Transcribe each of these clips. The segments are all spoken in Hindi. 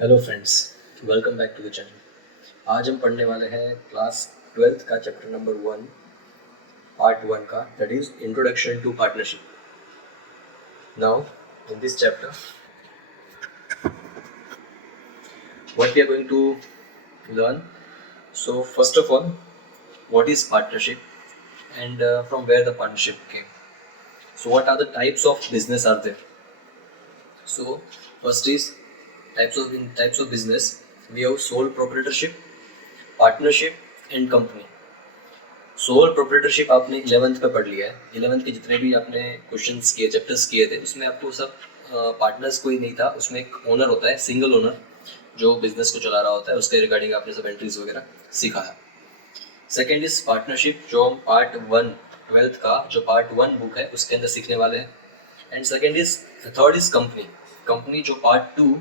Hello friends, welcome back to the channel. आज हम पढ़ने वाले हैं क्लास 12th का चैप्टर नंबर 1 पार्ट 1 का, that is introduction to partnership. Now in this chapter what we are going to learn. So first of all, what is partnership and from where the partnership came. So what are the types of business are there? So first is types of business. We have sole proprietorship, partnership and company. Sole proprietorship आपने 11th पे पढ़ लिया है। 11th के जितने भी आपने क्वेश्चंस किए, चैप्टर्स किए थे, उसमें आपको सब पार्टनर्स कोई नहीं था। उसमें एक ओनर होता है, सिंगल ओनर, जो बिजनेस को चला रहा होता है। उसके रिगार्डिंग आपने सब एंट्रीज वगैरह सिखाया। सेकेंड इज पार्टनरशिप, जो हम पार्ट 1 12th का जो पार्ट 1 बुक है उसके अंदर सीखने वाले हैं। And second is third is company. Company जो पार्ट 2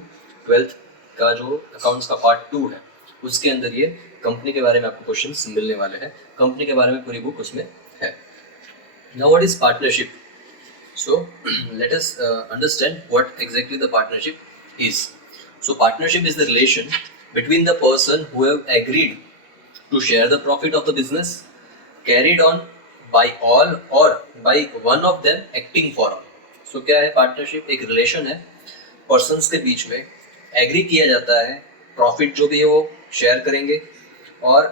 12th का जो अकाउंट्स का पार्ट 2 है उसके अंदर ये कंपनी के बारे में आपको क्वेश्चंस मिलने वाले हैं। कंपनी के बारे में पूरी बुक उसमें है। Now what is partnership? So let us understand what exactly the partnership is. So partnership is the relation between the person who have agreed to share the profit of the business carried on by all or by one of them acting for all. So क्या है पार्टनरशिप? एक रिलेशन है पर्सन्स के बीच में, एग्री किया जाता है, प्रॉफिट जो भी है वो शेयर करेंगे और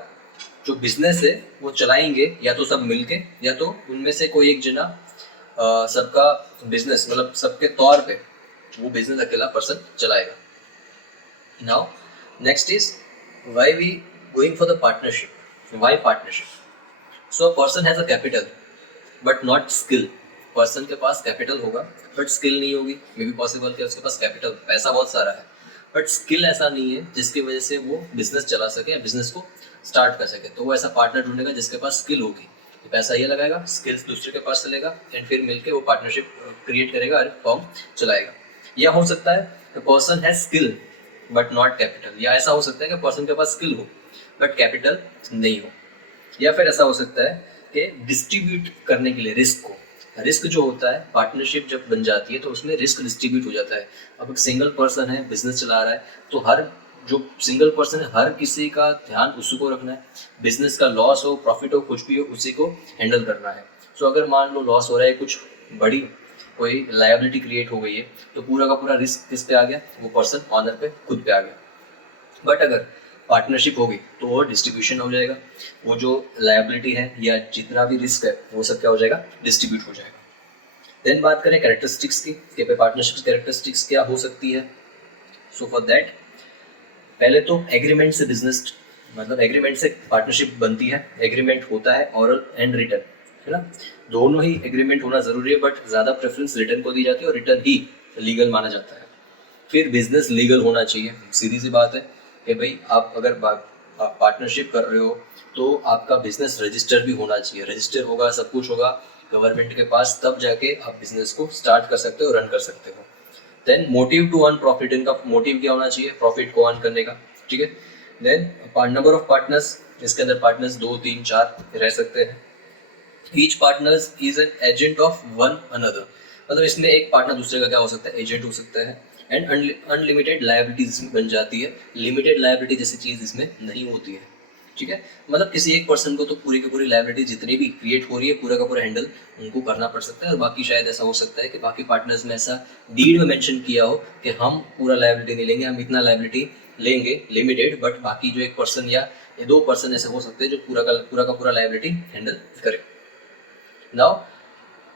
जो बिजनेस है वो चलाएंगे, या तो सब मिलके या तो उनमें से कोई एक जना सबका बिजनेस, मतलब सबके तौर पे वो बिजनेस अकेला पर्सन चलाएगा। Now next is why we going for the partnership. Why partnership? So a person has a capital but not skill. Person के पास कैपिटल होगा बट स्किल नहीं होगी। मे बी पॉसिबल कि उसके पास कैपिटल, पैसा बहुत सारा है, बट स्किल ऐसा नहीं है जिसकी वजह से वो बिजनेस चला सके या बिजनेस को स्टार्ट कर सके। तो वो ऐसा पार्टनर ढूंढेगा जिसके पास स्किल होगी, पैसा ये लगाएगा, स्किल्स दूसरे के पास चलेगा एंड फिर मिलके वो पार्टनरशिप क्रिएट करेगा और फॉर्म चलाएगा। या हो सकता है person has skill but not capital, या ऐसा हो सकता है कि पर्सन के पास स्किल हो बट कैपिटल नहीं हो। या फिर ऐसा हो सकता है कि डिस्ट्रीब्यूट करने के लिए रिस्क को, रिस्क जो होता है पार्टनरशिप जब बन जाती है तो उसमें रिस्क डिस्ट्रीब्यूट हो जाता है। अब एक सिंगल पर्सन है, बिजनेस चला रहा है, तो हर जो सिंगल पर्सन है हर किसी का ध्यान उसी को रखना है। बिजनेस का लॉस हो, प्रॉफिट हो, कुछ भी हो, उसी को हैंडल करना है। सो अगर मान लो लॉस हो रहा है, कुछ बड़ी कोई लायबिलिटी क्रिएट हो गई है, तो पूरा का पूरा रिस्क किस पे आ गया? वो पर्सन ऑनर पे, खुद पे आ गया। बट अगर पार्टनरशिप होगी तो वो डिस्ट्रीब्यूशन हो जाएगा, वो जो लायबिलिटी है या जितना भी रिस्क है वो सब क्या हो जाएगा? डिस्ट्रीब्यूट हो जाएगा। देन बात करें कैरेक्टरिस्टिक्स की कि पार्टनरशिप कैरेक्टरिस्टिक्स क्या हो सकती है। सो फॉर दैट पहले तो एग्रीमेंट से बिजनेस, मतलब एग्रीमेंट से पार्टनरशिप बनती है। एग्रीमेंट होता है ऑरल एंड रिटन, है ना? दोनों ही एग्रीमेंट होना जरूरी है, बट ज्यादा प्रेफरेंस रिटन को दी जाती है और रिटन ही लीगल माना जाता है। फिर बिजनेस लीगल होना चाहिए। सीधी सी बात है कि भाई आप अगर पार्टनरशिप कर रहे हो तो आपका बिजनेस रजिस्टर भी होना चाहिए। रजिस्टर होगा, सब कुछ होगा गवर्नमेंट के पास, तब जाके आप बिजनेस को स्टार्ट कर सकते हो, रन कर सकते हो। Then motive to earn profit, इनका मोटिव क्या होना चाहिए? प्रॉफिट को अर्न करने का, ठीक है। देन नंबर ऑफ पार्टनर्स, इसके अंदर पार्टनर्स 2 3 4 रह सकते हैं। Each partners is an agent of one another, मतलब इसमें एक पार्टनर दूसरे का क्या हो सकता है? एजेंट हो सकता है। एंड अनलिमिटेड लायबिलिटीज इसमें बन जाती है। लिमिटेड लायबिलिटी जैसी चीज इसमें नहीं होती है, ठीक है। मतलब किसी एक पर्सन को तो पूरी की पूरी लायबिलिटी जितनी भी क्रिएट हो रही है पूरा का पूरा हैंडल उनको करना पड़ सकता है। और बाकी शायद ऐसा हो सकता है कि बाकी पार्टनर्स में ऐसा डीड में मेंशन किया हो कि हम पूरा लायबिलिटी नहीं लेंगे, हम इतना लायबिलिटी लेंगे लिमिटेड, बट बाकी जो एक पर्सन या ये 2 पर्सन ऐसे हो सकते हैं जो पूरा का पूरा लायबिलिटी हैंडल करे। नाउ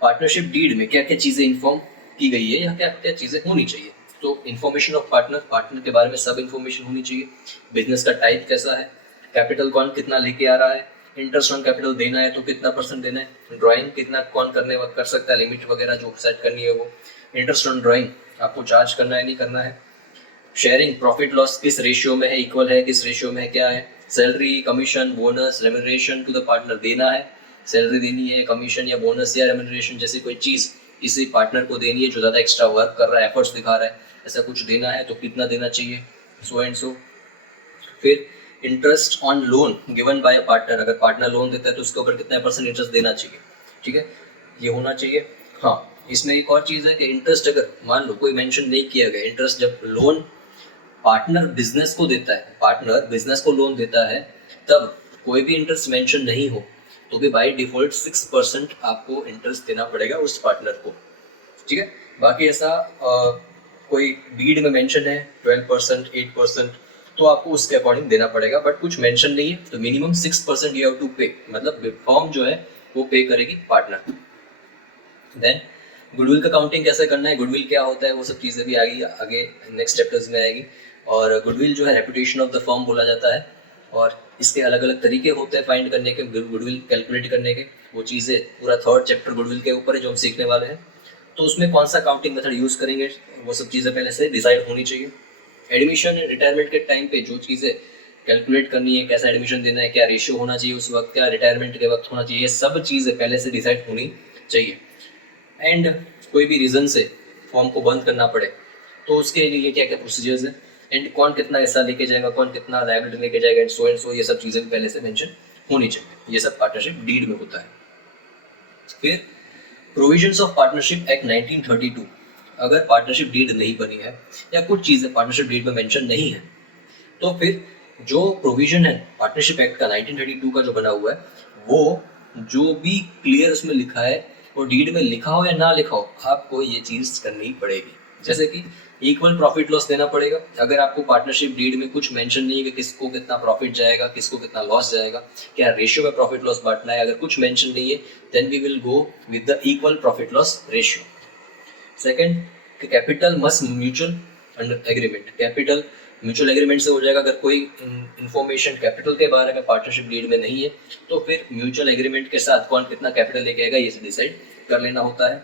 पार्टनरशिप डीड में क्या क्या चीजें इन्फॉर्म की गई है या क्या क्या चीजें होनी चाहिए? तो इन्फॉर्मेशन ऑफ पार्टनर, पार्टनर के बारे में सब इन्फॉर्मेशन होनी चाहिए। बिजनेस का टाइप कैसा है, कैपिटल कौन कितना लेके आ रहा है, इंटरेस्ट ऑन कैपिटल देना है तो कितना % देना है, ड्राइंग कितना कौन करने कर सकता है, लिमिट वगैरह जो सेट करनी है वो, इंटरेस्ट ऑन ड्राइंग आपको चार्ज करना है नहीं करना है, शेयरिंग प्रॉफिट लॉस किस रेशियो में है, इक्वल है किस रेशियो में है, क्या है, salary commission bonus remuneration to the partner देना है, सैलरी देनी है, कमीशन या बोनस या रेम्यूनरेशन जैसी कोई चीज किसी पार्टनर को देनी है जो ज्यादा एक्स्ट्रा वर्क कर रहा है, एफर्ट्स दिखा रहा है, ऐसा कुछ देना है तो कितना देना चाहिए, सो एंड सो। फिर interest on loan given by partner, अगर पार्टनर लोन देता है तो उसके ऊपर कितना % इंटरेस्ट देना चाहिए, ठीक है, ये होना चाहिए। हाँ, इसमें एक और चीज है कि इंटरेस्ट अगर मान लो कोई मेंशन नहीं किया गया, इंटरेस्ट जब लोन पार्टनर बिजनेस को देता है, पार्टनर बिजनेस को लोन देता है, तब कोई भी इंटरेस्ट मेंशन नहीं हो तो भी बाय डिफॉल्ट 6% आपको इंटरेस्ट देना पड़ेगा उस पार्टनर को, ठीक है। बाकी ऐसा कोई डीड में मेंशन है 12%, 8%, तो आपको उसके अकॉर्डिंग देना पड़ेगा, बट कुछ मेंशन नहीं है तो मिनिमम 6% यू हैव टू पे, मतलब फर्म जो है वो पे करेगी पार्टनर। देन गुडविल का काउंटिंग कैसे करना है, गुडविल क्या होता है, वो सब चीज़ें भी आगे नेक्स्ट चैप्टर्स में आएगी। और गुडविल जो है रेपुटेशन ऑफ द फर्म बोला जाता है, और इसके अलग अलग तरीके होते हैं फाइंड करने के, गुडविल कैलकुलेट करने के, वो चीज़ें पूरा थर्ड चैप्टर गुडविल के ऊपर है जो हम सीखने वाले हैं। तो उसमें कौन सा काउंटिंग मेथड यूज़ करेंगे वो सब चीज़ें पहले से डिसाइड होनी चाहिए। एडमिशन एंड रिटायरमेंट के टाइम पे जो चीज़ें कैलकुलेट करनी है, कैसा एडमिशन देना है, क्या रेशियो होना चाहिए उस वक्त, क्या रिटायरमेंट के वक्त होना चाहिए, ये सब चीज़ें पहले से डिसाइड होनी चाहिए। एंड कोई भी रीज़न से फॉर्म को बंद करना पड़े तो उसके लिए क्या क्या प्रोसीजर्स है, एंड कौन कितना हिस्सा लेके जाएगा, कौन कितना लायबिलिटी लेके जाएगा, एंड सो ये सब चीज़ें भी पहले से मेंशन होनी चाहिए। ये सब पार्टनरशिप डीड में होता है। फिर प्रोविजंस ऑफ पार्टनरशिप एक्ट 1932, अगर पार्टनरशिप डीड नहीं बनी है या कुछ चीज़ें पार्टनरशिप डीड में मेंशन नहीं है, तो फिर जो प्रोविजन है पार्टनरशिप एक्ट का 1932 का जो बना हुआ है, वो जो भी क्लियर उसमें लिखा है, वो डीड में लिखा हो या ना लिखा हो, आपको ये चीज़ करनी पड़ेगी। जैसे कि इक्वल प्रॉफिट लॉस देना पड़ेगा। अगर आपको पार्टनरशिप डीड में कुछ मेंशन नहीं है कि किसको कितना प्रॉफिट जाएगा, किसको कितना लॉस जाएगा, क्या रेशियो में प्रॉफिट लॉस बांटना है, अगर कुछ मेंशन नहीं है then we will go with the equal profit loss ratio. Second, capital must mutual agreement, capital mutual agreement से हो जाएगा। अगर कोई इन्फॉर्मेशन कैपिटल के बारे में पार्टनरशिप डीड में नहीं है तो फिर म्यूचुअल एग्रीमेंट के साथ कौन कितना कैपिटल लेके आएगा ये डिसाइड कर लेना होता है।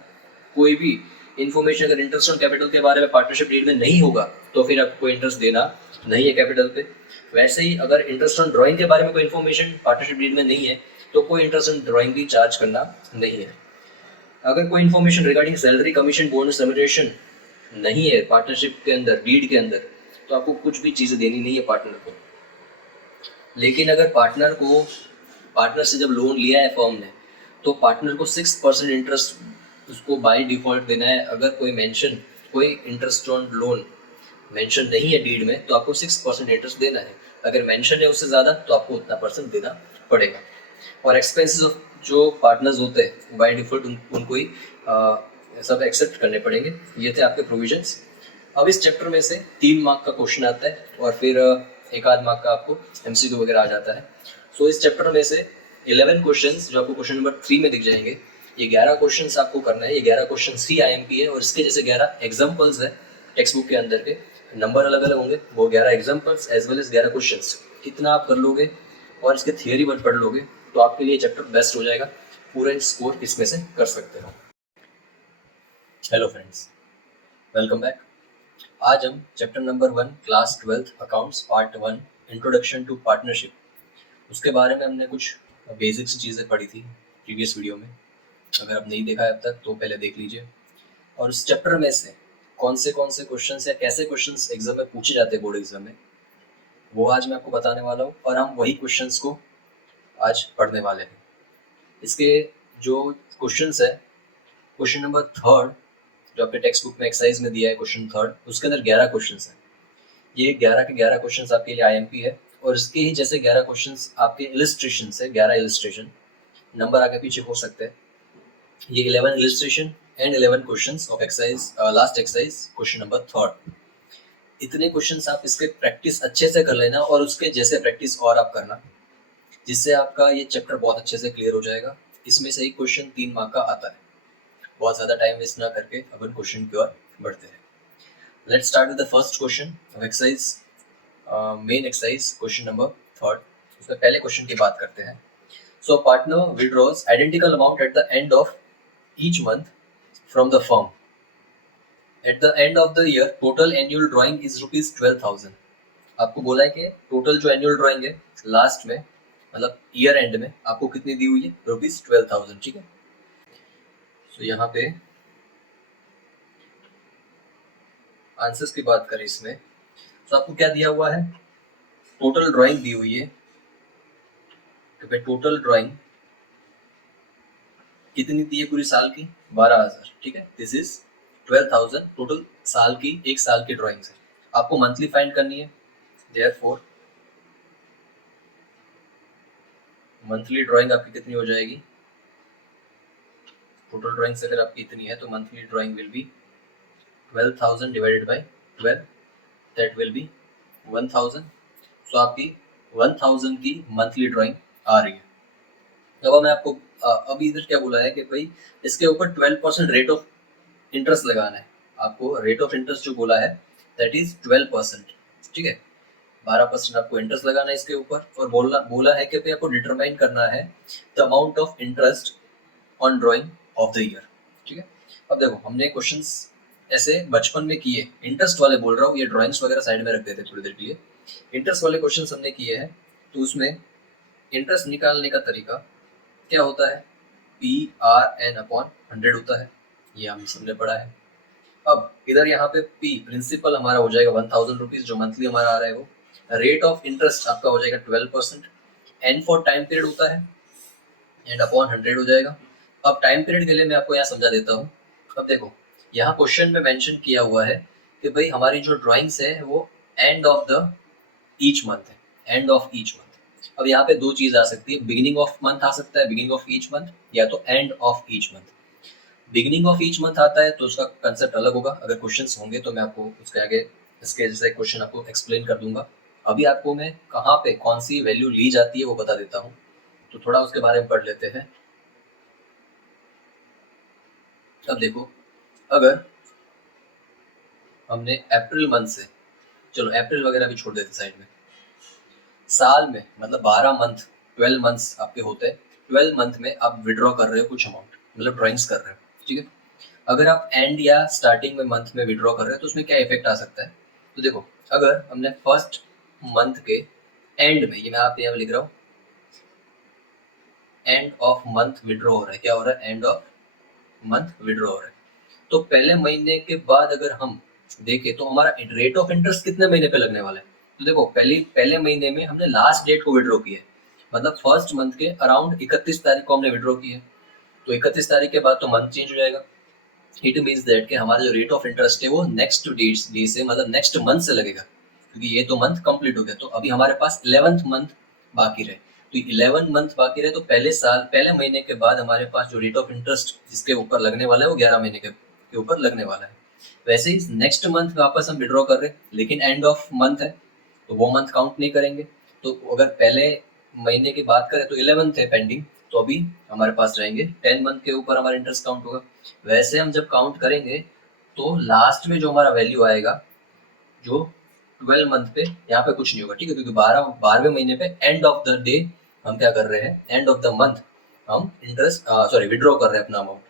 कोई भी इन्फॉर्मेशन अगर इंटरेस्ट ऑन कैपिटल के बारे में पार्टनरशिप डीड में नहीं होगा तो फिर आपको इंटरेस्ट देना नहीं है कैपिटल पे। वैसे ही अगर इंटरेस्ट ऑन ड्राइंग के बारे में कोई इन्फॉर्मेशन पार्टनरशिप डीड में नहीं है तो कोई इंटरेस्ट ऑन ड्राइंग भी चार्ज करना नहीं है। अगर कोई information regarding salary, commission, bonus, remuneration नहीं है पार्टनरशिप के अंदर, डीड के अंदर, तो आपको कुछ भी चीज़ें देनी नहीं है पार्टनर को। लेकिन अगर पार्टनर से जब लोन लिया है फर्म ने तो पार्टनर को 6% इंटरेस्ट उसको बाय डिफॉल्ट देना है। अगर कोई इंटरेस्ट ऑन लोन मेंशन नहीं है डीड में तो आपको 6% इंटरेस्ट देना है। अगर मेंशन है उससे ज़्यादा तो आपको उतना परसेंट देना पड़ेगा। और एक्सपेंसेस ऑफ जो पार्टनर्स होते हैं बाय डिफॉल्ट उनको ही सब एक्सेप्ट करने पड़ेंगे। ये थे आपके प्रोविजंस। अब इस चैप्टर में से 3 मार्क का क्वेश्चन आता है और फिर एक आध मार्क का आपको एमसीक्यू वगैरह आ जाता है। सो इस चैप्टर में से 11 क्वेश्चंस जो आपको क्वेश्चन नंबर 3 में दिख जाएंगे, ये 11 क्वेश्चंस आपको करना है। ये 11 क्वेश्चंस ही आईएमपी है और इसके जैसे 11 एग्जांपल्स है टेक्स्ट बुक के अंदर के, नंबर अलग अलग होंगे, वो 11 examples as well as 11 questions. इतना आप कर लोगे और इसके थियरी वर्ड पढ़ लोगे तो आपके लिए चैप्टर बेस्ट हो जाएगा, पूरा स्कोर इसमें से कर सकते हो। Hello friends, welcome back. आज हम chapter number 1 class 12th accounts part 1 introduction to partnership, उसके बारे में हमने कुछ बेसिक्स चीज़ें पढ़ी थी प्रीवियस वीडियो में। अगर आप नहीं देखा है अब तक तो पहले देख लीजिए। और इस चैप्टर में से कौन से क्वेश्चन या कैसे क्वेश्चन एग्जाम में पूछे जाते हैं बोर्ड एग्जाम में, वो आज मैं आपको बताने वाला हूँ और हम वही क्वेश्चन को आज पढ़ने वाले हैं। इसके जो क्वेश्चन है, क्वेश्चन नंबर 3 जो आपके टेक्स्ट बुक में एक्सरसाइज में दिया है क्वेश्चन 3, उसके अंदर 11 क्वेश्चन हैं। ये 11 के 11 क्वेश्चन आपके लिए आईएमपी है और इसके ही जैसे 11 क्वेश्चन आपके इलिस्ट्रेशन से, 11 इलिस्ट्रेशन, नंबर आगे पीछे हो सकते हैं। ये 11 illustration and 11 question of exercise, last exercise question number 3। इतने क्वेश्चन आप इसके प्रैक्टिस अच्छे से कर लेना और उसके जैसे प्रैक्टिस और आप करना, जिससे आपका ये चैप्टर बहुत अच्छे से क्लियर हो जाएगा। इसमें से एक क्वेश्चन 3 मार्क का आता है। बहुत ज़्यादा टाइम वेस्ट ना करके अपन क्वेश्चन की ओर बढ़ते हैं। Let's start with the first question of exercise, main exercise question number 3। उसमें पहले क्वेश्चन की बात करते हैं। So partner withdraws identical amount at the end of each month from the firm. At the end of the year total annual drawing is ₹12,000। आपको बोला है कि टोटल जो एनुअल ड्राइंग है लास्ट में, मतलब ईयर एंड में, आपको कितनी दी हुई है? ₹12,000, ठीक है। तो यहाँ पे आंसर्स की बात करें इसमें, तो आपको क्या दिया हुआ है? टोटल ड्राइंग दी हुई है कि भाई टोटल ड्राइंग कितनी दी है पूरी साल की? 12,000, ठीक है। दिस इज 12,000 टोटल साल की, एक साल की ड्राइंग है। आपको मंथली फाइंड करनी है, देयरफॉर मंथली ड्राइंग आपकी कितनी हो जाएगी, टोटल ड्राइंग्स अगर आपकी इतनी है तो monthly drawing will be 12,000 divided by 12, that will B 1,000। सो आपकी 1,000 की मंथली ड्राइंग आ रही है। अब मैं आपको अभी इधर क्या बोला है कि भाई इसके ऊपर 12% रेट ऑफ इंटरेस्ट लगाना है। आपको रेट ऑफ इंटरेस्ट जो बोला है दैट इज 12%, ठीक है। 12% आपको इंटरेस्ट लगाना है इसके ऊपर, और बोला है कि भाई आपको डिटरमाइन करना है the amount of interest on drying of the year, ठीक है। अब देखो हमने क्वेश्चंस ऐसे बचपन में किए, इंटरेस्ट वाले बोल रहा हूँ, ये ड्राइंग्स वगैरह साइड में रख देते थोड़ी देर के लिए। इंटरेस्ट वाले क्वेश्चंस हमने किए हैं, तो उसमें इंटरेस्ट निकालने का तरीका क्या होता है, PRN/100 होता है, ये हम सबने पढ़ा है। अब इधर यहाँ पे P प्रिंसिपल हमारा हो जाएगा 1,000 रुपीज जो मंथली हमारा आ रहा है वो, रेट ऑफ इंटरेस्ट आपका हो जाएगा 12%, N फॉर टाइम पीरियड होता है एंड अपॉन 100 हो जाएगा। अब टाइम पीरियड के लिए मैं आपको यहाँ समझा देता हूँ। अब देखो यहाँ क्वेश्चन में मेंशन किया हुआ है कि भाई हमारी जो ड्राइंग्स है वो and of the each month है, एंड ऑफ ईच मंथ। अब यहाँ पे दो चीज आ सकती है, बिगिनिंग ऑफ मंथ आ सकता है, बिगिनिंग ऑफ ईच मंथ, या तो and of each month. Beginning of each month आता है तो उसका कंसेप्ट अलग होगा, अगर क्वेश्चंस होंगे तो मैं आपको उसके आगे इसके जैसे क्वेश्चन आपको एक्सप्लेन कर दूंगा। अभी आपको मैं कहाँ पे कौन सी वैल्यू ली जाती है वो बता देता हूँ, तो थोड़ा उसके बारे में पढ़ लेते हैं। अब देखो अगर हमने अप्रैल मंथ से, चलो अप्रैल वगैरह भी छोड़ देते साइड में, साल में मतलब 12 मंथ, 12 मंथ्स आपके होते हैं, 12 मंथ में आप विड्रॉ कर रहे हो कुछ अमाउंट, मतलब ड्राइंग्स कर रहे हो, ठीक है। अगर आप एंड या स्टार्टिंग में मंथ में विड्रॉ कर रहे हो तो उसमें क्या इफेक्ट आ सकता है, तो देखो अगर हमने फर्स्ट मंथ के एंड में, ये मैं आप यहाँ लिख रहा हूँ, एंड ऑफ मंथ विड्रॉ हो रहा है, क्या हो रहा है, एंड ऑफ मंथ विड्रॉ हो रहा है, तो पहले महीने के बाद अगर हम देखें तो हमारा रेट ऑफ इंटरेस्ट कितने महीने पे लगने वाला है, तो देखो पहले महीने में हमने लास्ट डेट को विड्रॉ किया है, मतलब फर्स्ट मंथ के अराउंड 31 तारीख को हमने विड्रॉ किया है, तो 31 तारीख के बाद तो मंथ चेंज हो जाएगा। इट मीन्स दैट कि हमारा जो रेट ऑफ इंटरेस्ट है वो नेक्स्ट डे से, मतलब नेक्स्ट मंथ से लगेगा, क्योंकि ये तो मंथ कंप्लीट हो गया, तो अभी हमारे पास 11th मंथ बाकी रहे, तो 11 मंथ बाकी रहे, तो पहले महीने के बाद हमारे पास जो रेट ऑफ इंटरेस्ट जिसके ऊपर लगने वाला है वो 11 महीने के ऊपर लगने वाला है। वैसे ही नेक्स्ट मंथ वापस हम विड्रॉ कर रहे हैं, लेकिन एंड ऑफ मंथ है तो वो मंथ काउंट नहीं करेंगे, तो अगर पहले महीने की बात करें तो 11th है पेंडिंग, तो अभी हमारे पास रहेंगे 10 मंथ के ऊपर हमारा इंटरेस्ट काउंट होगा। वैसे हम जब काउंट करेंगे तो लास्ट में जो हमारा वैल्यू आएगा, जो 12 मंथ पे, यहाँ पे कुछ नहीं होगा, ठीक है, क्योंकि 12वें महीने पे एंड ऑफ द डे हम क्या कर रहे हैं, एंड ऑफ द मंथ हम इंटरेस्ट सॉरी विड्रॉ कर रहे हैं अपना अमाउंट,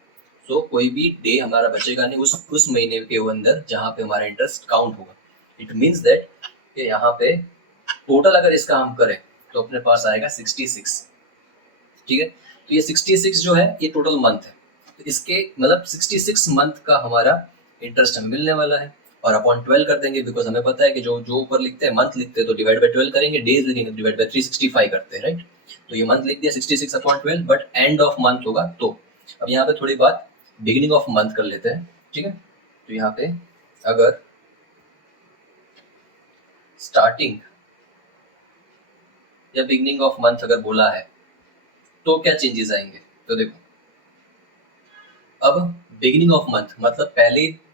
सो कोई भी डे हमारा बचेगा नहीं उस महीने के अंदर जहाँ पे हमारा इंटरेस्ट काउंट होगा। इट मीन्स दैट कि यहाँ पे टोटल अगर इसका हम करें तो अपने पास आएगा 66, ठीक है। तो ये 66 जो है ये टोटल मंथ है, तो इसके मतलब 66 मंथ का हमारा इंटरेस्ट हमें मिलने वाला है, और अपॉन 12 कर देंगे, बिकॉज हमें पता है कि जो जो ऊपर लिखते हैं मंथ लिखते हैं तो डिवाइड बाय 12 करेंगे, डेज लिखेंगे तो डिवाइड बाय 365 करते हैं, राइट। तो ये मंथ लिख दिया 66 upon 12, but end of month होगा। तो अब यहाँ पे थोड़ी बात बिगिनिंग ऑफ मंथ कर लेते हैं, ठीक है। तो यहाँ पे अगर स्टार्टिंग या बिगिनिंग ऑफ मंथ अगर बोला है तो क्या चेंजेस आएंगे, तो देखो अब बिगिनिंग ऑफ मंथ मतलब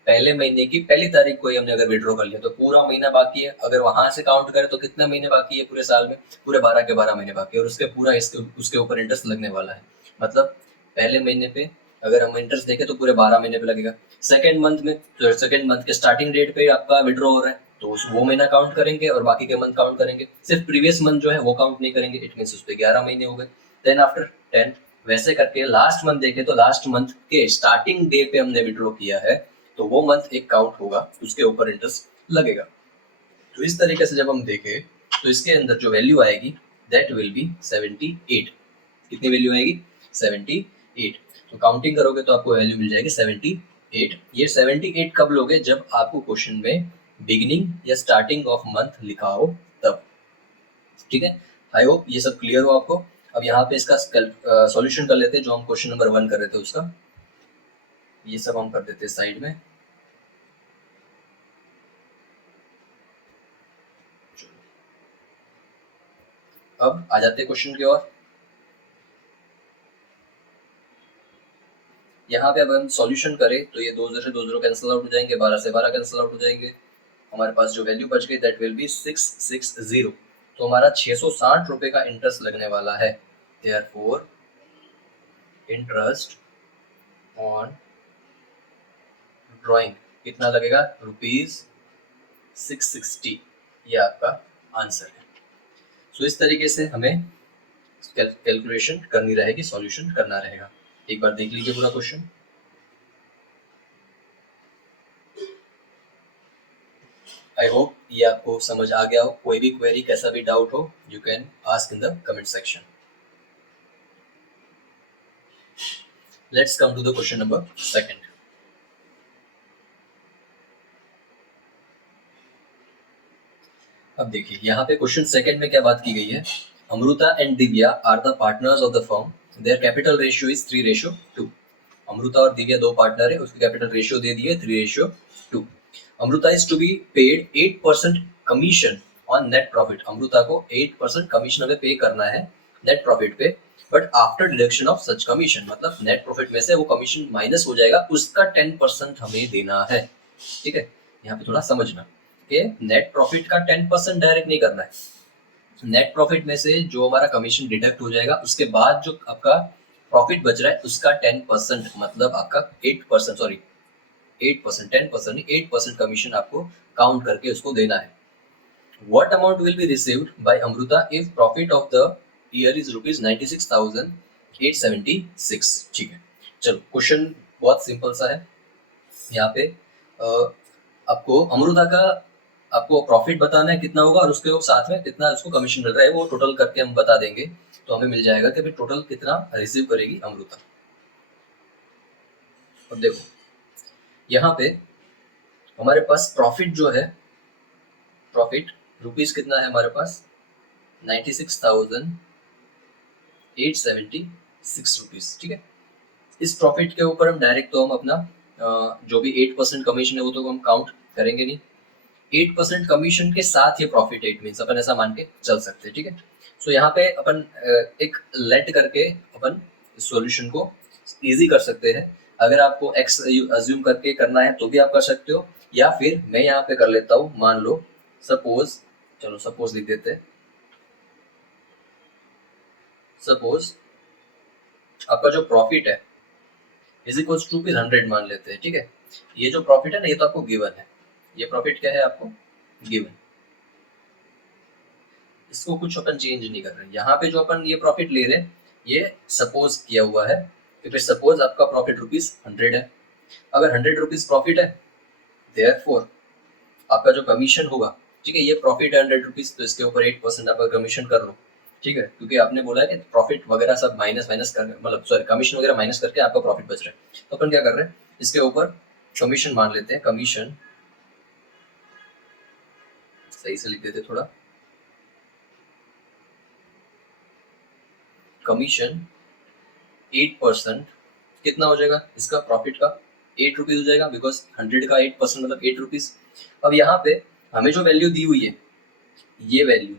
पहले महीने की पहली तारीख को ही हमने अगर विड्रॉ कर लिया तो पूरा महीना बाकी है, अगर वहां से काउंट करें तो कितने महीने बाकी है पूरे साल में, पूरे 12 के 12 महीने बाकी है, और उसके पूरा उसके ऊपर इंटरेस्ट लगने वाला है। मतलब पहले महीने पे अगर हम इंटरेस्ट देखें तो पूरे 12 महीने पे लगेगा। सेकेंड मंथ में, तो सेकेंड मंथ के स्टार्टिंग डेट पे आपका विड्रॉ हो रहा है तो वो महीना काउंट करेंगे और बाकी के मंथ काउंट करेंगे, सिर्फ प्रीवियस मंथ जो है वो काउंट नहीं करेंगे, इट मीन उस पर 11 महीने हो गए। देन आफ्टर 10, वैसे करके लास्ट मंथ देखे तो लास्ट मंथ के स्टार्टिंग डे पे हमने विड्रॉ किया है तो वो मंथ एक काउंट होगा, उसके ऊपर इंटरेस्ट लगेगा। तो इस तरीके से जब हम देखें तो इसके अंदर जो वैल्यू आएगी दैट विल बी 78। कितनी वैल्यू आएगी, 78। तो काउंटिंग करोगे तो आपको वैल्यू मिल जाएगी 78। ये 78 कब लोगे, जब आपको क्वेश्चन में बिगिनिंग या स्टार्टिंग ऑफ मंथ लिखा हो तब, ठीक है। आई होप ये सब क्लियर हो आपको। अब यहाँ पे इसका सॉल्यूशन कर लेते हैं, जो हम क्वेश्चन नंबर 1 कर रहे थे उसका, ये सब हम कर देते हैं साइड में। अब आ जाते हैं क्वेश्चन की ओर। यहाँ पे अब हम सॉल्यूशन करें तो ये 2 0 से 2 0 कैंसिल आउट हो जाएंगे, 12 से 12 कैंसिल आउट हो जाएंगे। हमारे पास जो वैल्यू बच गई दैट विल बी 660। तो हमारा 660 रुपए का इंटरेस्ट लगने वाला है। देयरफॉर इंटरेस्ट ऑन ड्राइंग कितना लगेगा, ₹660। ये आपका आंसर है। सो इस तरीके से हमें कैलकुलेशन करनी रहेगी, सॉल्यूशन करना रहेगा। एक बार देख लीजिए पूरा क्वेश्चन। आई होप ये आपको समझ आ गया हो। कोई भी क्वेरी, कैसा भी डाउट हो, you can ask in the comment section. Let's come to the question number 2। अब देखिए यहाँ पे क्वेश्चन 2 में क्या बात की गई है। Amrita and Divya are the partners of the firm, their capital ratio is 3:2। Amrita और दिव्या 2 पार्टनर है, उसकी कैपिटल रेशियो दे दी है 3:2। Amrita is to be paid 8% commission on net profit. Amrita को 8% कमीशन हमें पे करना है नेट प्रॉफिट पे, but after deduction of such commission, मतलब नेट प्रॉफिट में से वो कमीशन माइनस हो जाएगा, उसका 10% हमें देना है। ठीक है, यहाँ पे थोड़ा समझना कि नेट प्रॉफिट का 10% डायरेक्ट नहीं करना है। नेट प्रॉफिट में से जो हमारा कमीशन डिडक्ट हो जाएगा, उसके बाद जो आपका प्रॉफिट बच रहा है उसका 10%, मतलब आपका 8%, सॉरी 8%, 10% नहीं, 8% कमीशन आपको काउंट करके उसको देना है। What amount will be received by Amruta if profit of the year is ₹96,876? ठीक है, चलो क्वेश्चन बहुत सिंपल सा है। यहाँ पे आपको अमृता का आपको प्रॉफिट बताना है कितना होगा, और उसके साथ में कितना उसको कमीशन मिल रहा है वो टोटल करके हम बता देंगे, तो हमें मिल जाएगा कि भाई टोटल कितना रिसीव करेगी अमृता। अब देखो यहाँ पे हमारे पास प्रॉफिट जो है, प्रॉफिट रुपीज कितना है हमारे पास, 96,876 रुपीज। ठीक है, इस प्रॉफिट के ऊपर हम डायरेक्ट तो हम अपना जो भी 8% कमीशन है वो तो हम काउंट करेंगे नहीं। 8% कमीशन के साथ ये प्रॉफिट 8 मीन्स अपन ऐसा मान के चल सकते हैं। ठीक है, सो यहाँ पे अपन एक लेट करके अपन सॉल्यूशन को इजी कर सकते हैं। अगर आपको एक्स अज्यूम करके करना है तो भी आप कर सकते हो, या फिर मैं यहाँ पे कर लेता हूँ। मान लो सपोज, चलो सपोज लिख देते हैं, सपोज आपका जो प्रॉफिट है इज इक्वल्स टू 100 मान लेते हैं। ठीक है, ये जो प्रॉफिट है ना ये तो आपको गिवन है, ये प्रॉफिट क्या है आपको गिवन, इसको कुछ अपन चेंज नहीं कर रहे। यहाँ पे जो अपन ये प्रॉफिट ले रहे हैं ये सपोज किया हुआ है, तो फिर सपोज आपका प्रॉफिट ₹100 है। अगर 100 रुपीज प्रॉफिट है, देयरफॉर आपका जो कमीशन होगा, ठीक है, ये प्रॉफिट है 100 रुपीज, तो इसके ऊपर 8% आपका कमीशन कर लो। ठीक है, क्योंकि आपने बोला है कि प्रॉफिट वगैरह सब माइनस माइनस कर, मतलब सॉरी कमीशन वगैरह माइनस करके आपका प्रॉफिट बच रहा है, तो अपन क्या कर रहे हैं इसके ऊपर कमीशन मान लेते हैं। कमीशन सही से लिख देते थोड़ा, कमीशन 8% कितना हो जाएगा इसका प्रॉफिट का, 8 रुपीज हो जाएगा, बिकॉज 100 का 8% मतलब 8 रुपीज। अब यहाँ पे हमें जो वैल्यू दी हुई है, ये वैल्यू,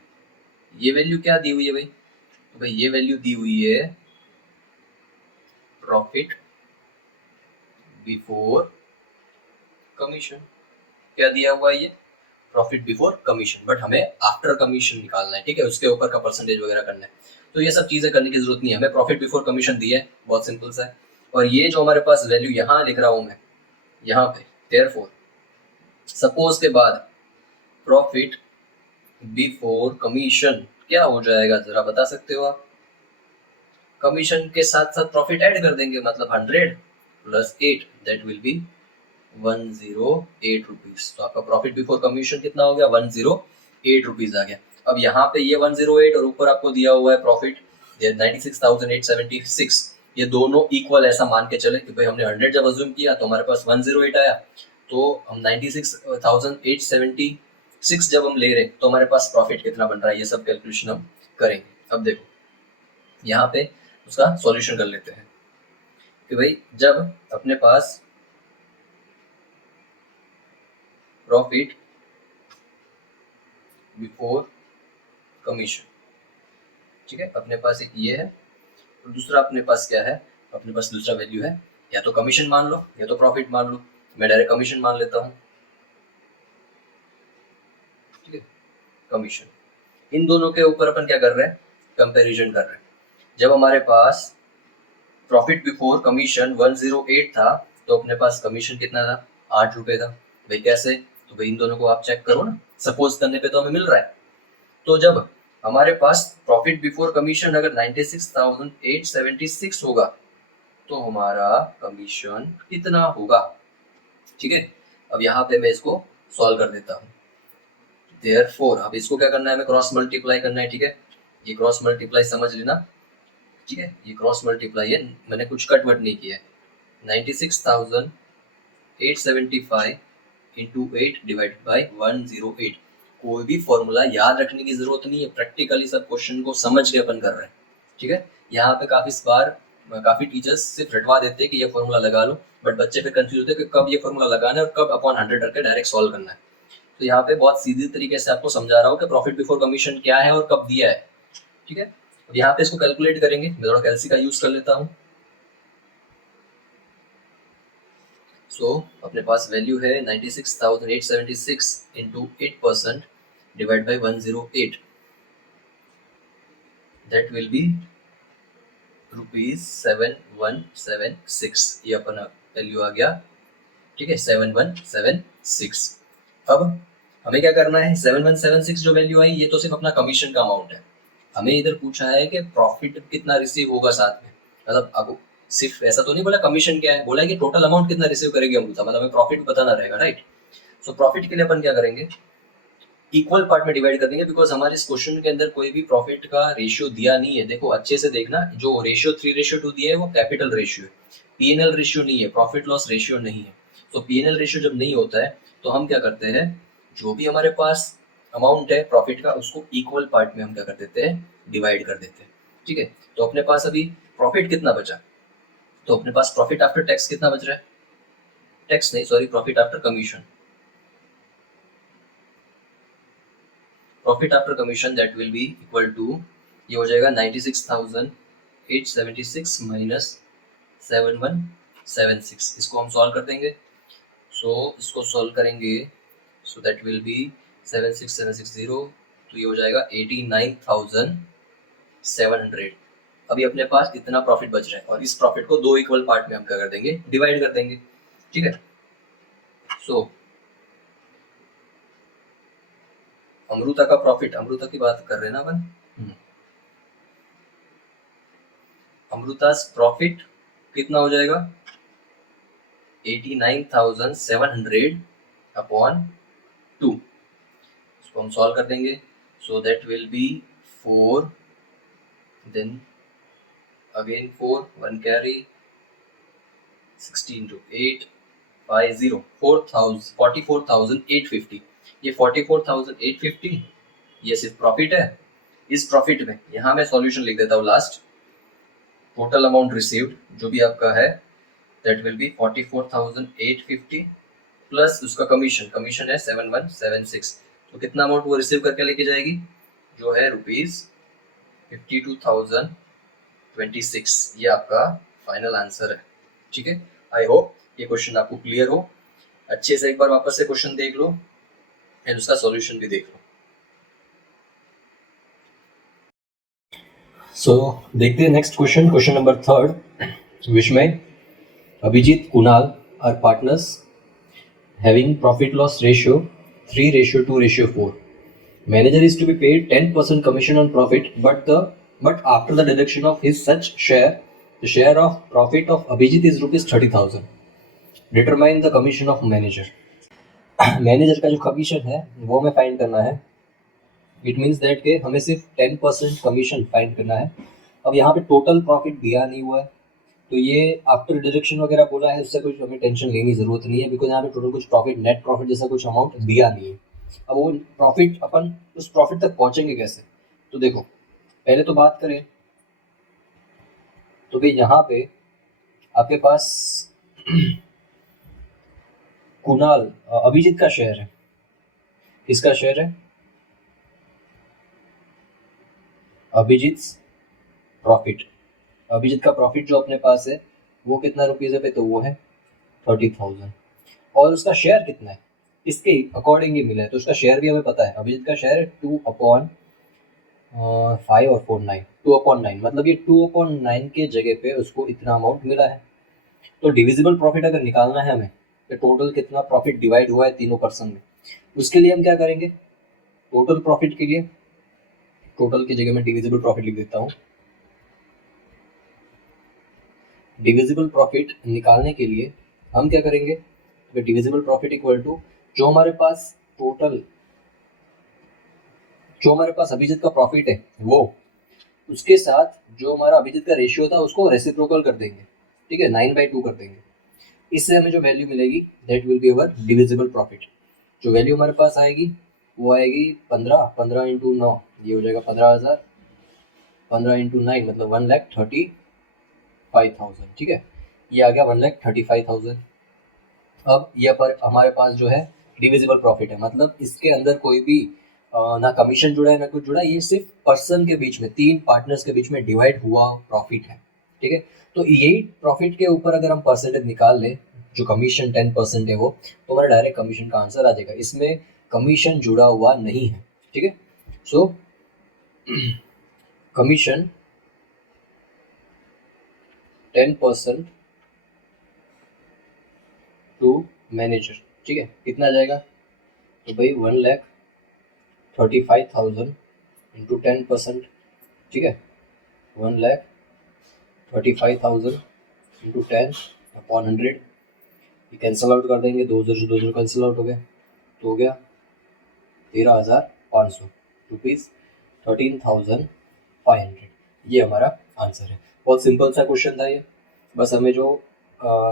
ये वैल्यू क्या दी हुई है भाई, तो भाई ये वैल्यू दी हुई है प्रॉफिट बिफोर कमीशन। क्या दिया हुआ है ये, प्रॉफिट बिफोर कमीशन, बट हमें आफ्टर कमीशन निकालना है। ठीक है, उसके ऊपर का परसेंटेज वगैरह करना है, तो ये सब चीजें करने की जरूरत नहीं है, हमें प्रॉफिट बिफोर कमीशन दिया है, बहुत सिंपल सा है। और ये जो हमारे पास वैल्यू यहाँ लिख रहा हूं मैं यहाँ पे, देयरफॉर सपोज के बाद प्रॉफिट बिफोर कमीशन क्या हो जाएगा जरा बता सकते हो आप। कमीशन के साथ साथ प्रॉफिट ऐड कर देंगे, मतलब 100 plus 8 that will B 108 rupees. तो आपका प्रॉफिट बिफोर कमीशन कितना हो गया, 108 रुपीज आ गया। अब यहाँ पे ये 108 और ऊपर आपको दिया हुआ है प्रॉफिट 96,876, ये दोनों इक्वल ऐसा मान के चले कि भाई हमने 100 जब अज्यूम किया तो हमारे पास 108 आया, तो हम 96,876 जब हम ले रहे तो हमारे पास प्रॉफिट कितना बन रहा है, ये सब कैलकुलेशन हम करेंगे। अब देखो यहाँ पे उसका सॉल्यूशन कर लेते हैं कि भाई जब अपने पास प्रॉफिट बिफोर कमीशन ठीक है, अपने पास एक ये है और दूसरा अपने पास क्या है, अपने पास दूसरा वैल्यू है या तो कमीशन मान लो या तो प्रॉफिट मान लो। मैं डायरेक्ट कमीशन मान लेता हूँ, ठीक है, कमीशन। इन दोनों के ऊपर अपन क्या कर रहे हैं, कंपैरिजन कर रहे हैं। जब हमारे पास प्रॉफिट बिफोर कमीशन 108 था तो अपने पास कमीशन कितना था, 8 रुपए था। भाई कैसे, तो भाई इन दोनों को आप चेक करो ना, सपोज करने पे तो हमें मिल रहा है। तो जब हमारे पास प्रॉफिट बिफोर कमीशन अगर 96,876 होगा तो हमारा कमीशन कितना होगा, ठीक है। अब यहाँ पे मैं इसको सॉल्व कर देता हूँ। देयरफॉर अब इसको क्या करना है, हमें क्रॉस मल्टीप्लाई करना है, ठीक है। ये क्रॉस मल्टीप्लाई समझ लेना, ठीक है, ये क्रॉस मल्टीप्लाई है, मैंने कुछ कट वट नहीं किया है। 96,875 इंटू 8 डिवाइड बाई 108। कोई भी फॉर्मूला याद रखने की जरूरत नहीं है, प्रैक्टिकली सब क्वेश्चन को समझ के अपन कर रहे हैं, ठीक है। यहाँ पे काफी टीचर्स सिर्फ रटवा देते हैं कि ये फॉर्मूला लगा लो, बट बच्चे फिर कंफ्यूज होते हैं कि कब ये फॉर्मूला लगाना है और कब अपॉन 100 करके डायरेक्ट सॉल्व करना है। तो यहाँ पे बहुत सीधी तरीके से आपको समझा रहा हूँ कि प्रॉफिट बिफोर कमीशन क्या है और कब दिया है, ठीक है। अब यहाँ पे इसको कैलकुलेट करेंगे, मैं थोड़ा कैलसी का यूज कर लेता हूँ। सो अपने पास वैल्यू है 96,876 into 8% divide by 108, that will B ₹7176। ये अपना वैल्यू आ गया, ठीक है, 7176। अब हमें क्या करना है, 7176 जो वैल्यू आई ये तो सिर्फ अपना कमीशन का अमाउंट है। हमें इधर पूछा है कि प्रॉफिट कितना रिसीव होगा साथ में, मतलब अब सिर्फ ऐसा तो नहीं बोला कमीशन क्या है, बोला है कि टोटल अमाउंट कितना रिसीव करेगी अमृता, मतलब हमें प्रॉफिट बताना रहेगा, राइट। सो प्रॉफिट के लिए अपन क्या करेंगे, इक्वल पार्ट में डिवाइड कर देंगे, बिकॉज हमारे इस क्वेश्चन के अंदर कोई भी प्रॉफिट का रेशियो दिया नहीं है। देखो अच्छे से देखना, जो रेशियो 3:2 दिया है वो कैपिटल रेशियो है, पीएनएल रेशियो नहीं है, प्रॉफिट लॉस रेशियो नहीं है। तो पीएनएल रेशियो जब नहीं होता है तो हम क्या करते हैं, जो भी हमारे पास अमाउंट है प्रॉफिट का उसको इक्वल पार्ट में हम क्या कर देते हैं, डिवाइड कर देते हैं, ठीक है। तो अपने पास अभी प्रॉफिट कितना बचा, तो अपने पास प्रॉफिट आफ्टर टैक्स कितना बच रहा है, टैक्स नहीं sorry, profit after commission, profit after commission that will be equal to, ये हो जाएगा 96,876 माइनस 7176। इसको हम सॉल्व कर देंगे। सो इसको सॉल्व करेंगे, सो दैट विल बी 76760, तो ये हो जाएगा 89,700। अभी अपने पास इतना प्रॉफिट बच रहा है और इस प्रॉफिट को दो इक्वल पार्ट में हम क्या कर देंगे, डिवाइड कर देंगे, ठीक है। सो अमृता का प्रॉफिट, अमृता की बात कर रहे हैं ना अपन, अमृता प्रॉफिट कितना हो जाएगा, 89,700 अपॉन 2। इसको हम सॉल्व कर देंगे, so that will be 4, then again 4, 1 carry, 16 to 8, 50, 44,850। ये 44,850 ये सिर्फ प्रॉफिट है। इस प्रॉफिट में यहाँ मैं सॉल्यूशन लिख देता हूँ लास्ट, टोटल अमाउंट रिसीव्ड जो भी आपका है दैट विल बी 44,850 प्लस उसका कमीशन, कमीशन है 7176। तो कितना अमाउंट वो रिसीव करके लेके जाएगी, जो है ₹52,026। ये आपका फाइनल आंसर है, ठीक है। आई होप ये क्वेश्चन आपको क्लियर हो। अच्छे से एक बार वापस से क्वेश्चन देख लो एंड उसका सॉल्यूशन भी देख लो। सो देखते हैं next question, question number 3, Vismay, Abhijit, Kunal are partners having profit loss ratio 3:2:4. Manager is to be paid 10% commission on profit, but after the deduction of his such share, the share of profit of Abhijit is ₹30,000. Determine the commission of manager. Manager का जो कमीशन है वो हमें फाइंड करना है। इट मीन्स दैट के हमें सिर्फ 10% कमीशन फाइंड करना है। अब यहाँ पे टोटल प्रॉफिट दिया नहीं हुआ है, तो ये आफ्टर डिडक्शन वगैरह बोला है, उससे कुछ हमें टेंशन लेने की जरूरत नहीं है, बिकॉज यहाँ पे टोटल कुछ प्रॉफिट, नेट प्रॉफिट जैसा कुछ अमाउंट दिया नहीं है। अब वो प्रॉफिट अपन उस प्रॉफिट तक पहुंचेंगे कैसे, तो देखो पहले तो बात करें तो भाई यहाँ पे आपके पास कुणाल, अभिजीत का शेयर है, किसका शेयर है, अभिजीत प्रॉफिट, अभिजीत का प्रॉफिट जो अपने पास है वो कितना रुपीज़ है पे, तो वो है 30,000। और उसका शेयर कितना है इसके अकॉर्डिंग ही मिला है, तो उसका शेयर भी हमें पता है। अभिजीत का शेयर है 2/5 और 4 9, 2/9, मतलब ये 2/9 के जगह पे उसको इतना अमाउंट मिला है। तो डिविजिबल प्रॉफिट अगर निकालना है हमें, तो टोटल कितना प्रॉफिट डिवाइड हुआ है तीनों पर्सन में, उसके लिए हम क्या करेंगे, टोटल प्रॉफिट के लिए टोटल की जगह मैं डिविजिबल प्रॉफिट लिख देता हूँ। डिविजिबल प्रॉफिट निकालने के लिए हम क्या करेंगे, तो डिविजिबल प्रॉफिट इक्वल टू जो हमारे पास टोटल, जो हमारे पास अभिजीत का प्रॉफिट है वो, उसके साथ जो हमारा अभिजीत का रेशियो था उसको रेसिप्रोकल कर देंगे, ठीक है, 9/2 कर देंगे। इससे हमें जो वैल्यू मिलेगी that will be our divisible profit. जो वैल्यू हमारे पास आएगी वो आएगी 15, 15 × 9 ये हो जाएगा 15,000, 15 × 9 मतलब 1,35,000, ठीक है, ये आ गया 1,35,000। अब ये पर हमारे पास जो है डिविजिबल प्रॉफिट है, मतलब इसके अंदर कोई भी ना कमीशन जुड़ा है ना कुछ जुड़ा है, ये सिर्फ पर्सन के बीच में, तीन पार्टनर्स के बीच में डिवाइड हुआ प्रॉफिट है, ठीक है। तो यही प्रॉफिट के ऊपर अगर हम परसेंटेज निकाल लें, जो कमीशन 10% है वो, तो हमारा डायरेक्ट कमीशन का आंसर आ जाएगा। इसमें कमीशन जुड़ा हुआ नहीं है, ठीक है। सो कमीशन 10% टू मैनेजर, ठीक है, कितना आ जाएगा, तो भाई 1,35,000 इंटू 10%, ठीक है, 1,35,000 इंटू 10/100, ये कैंसिल आउट कर देंगे, 2 0 कैंसिल आउट हो गया, तो हो गया 13,500 रुपीज़, 13,500, ये हमारा आंसर है। बहुत सिंपल सा क्वेश्चन था ये, बस हमें जो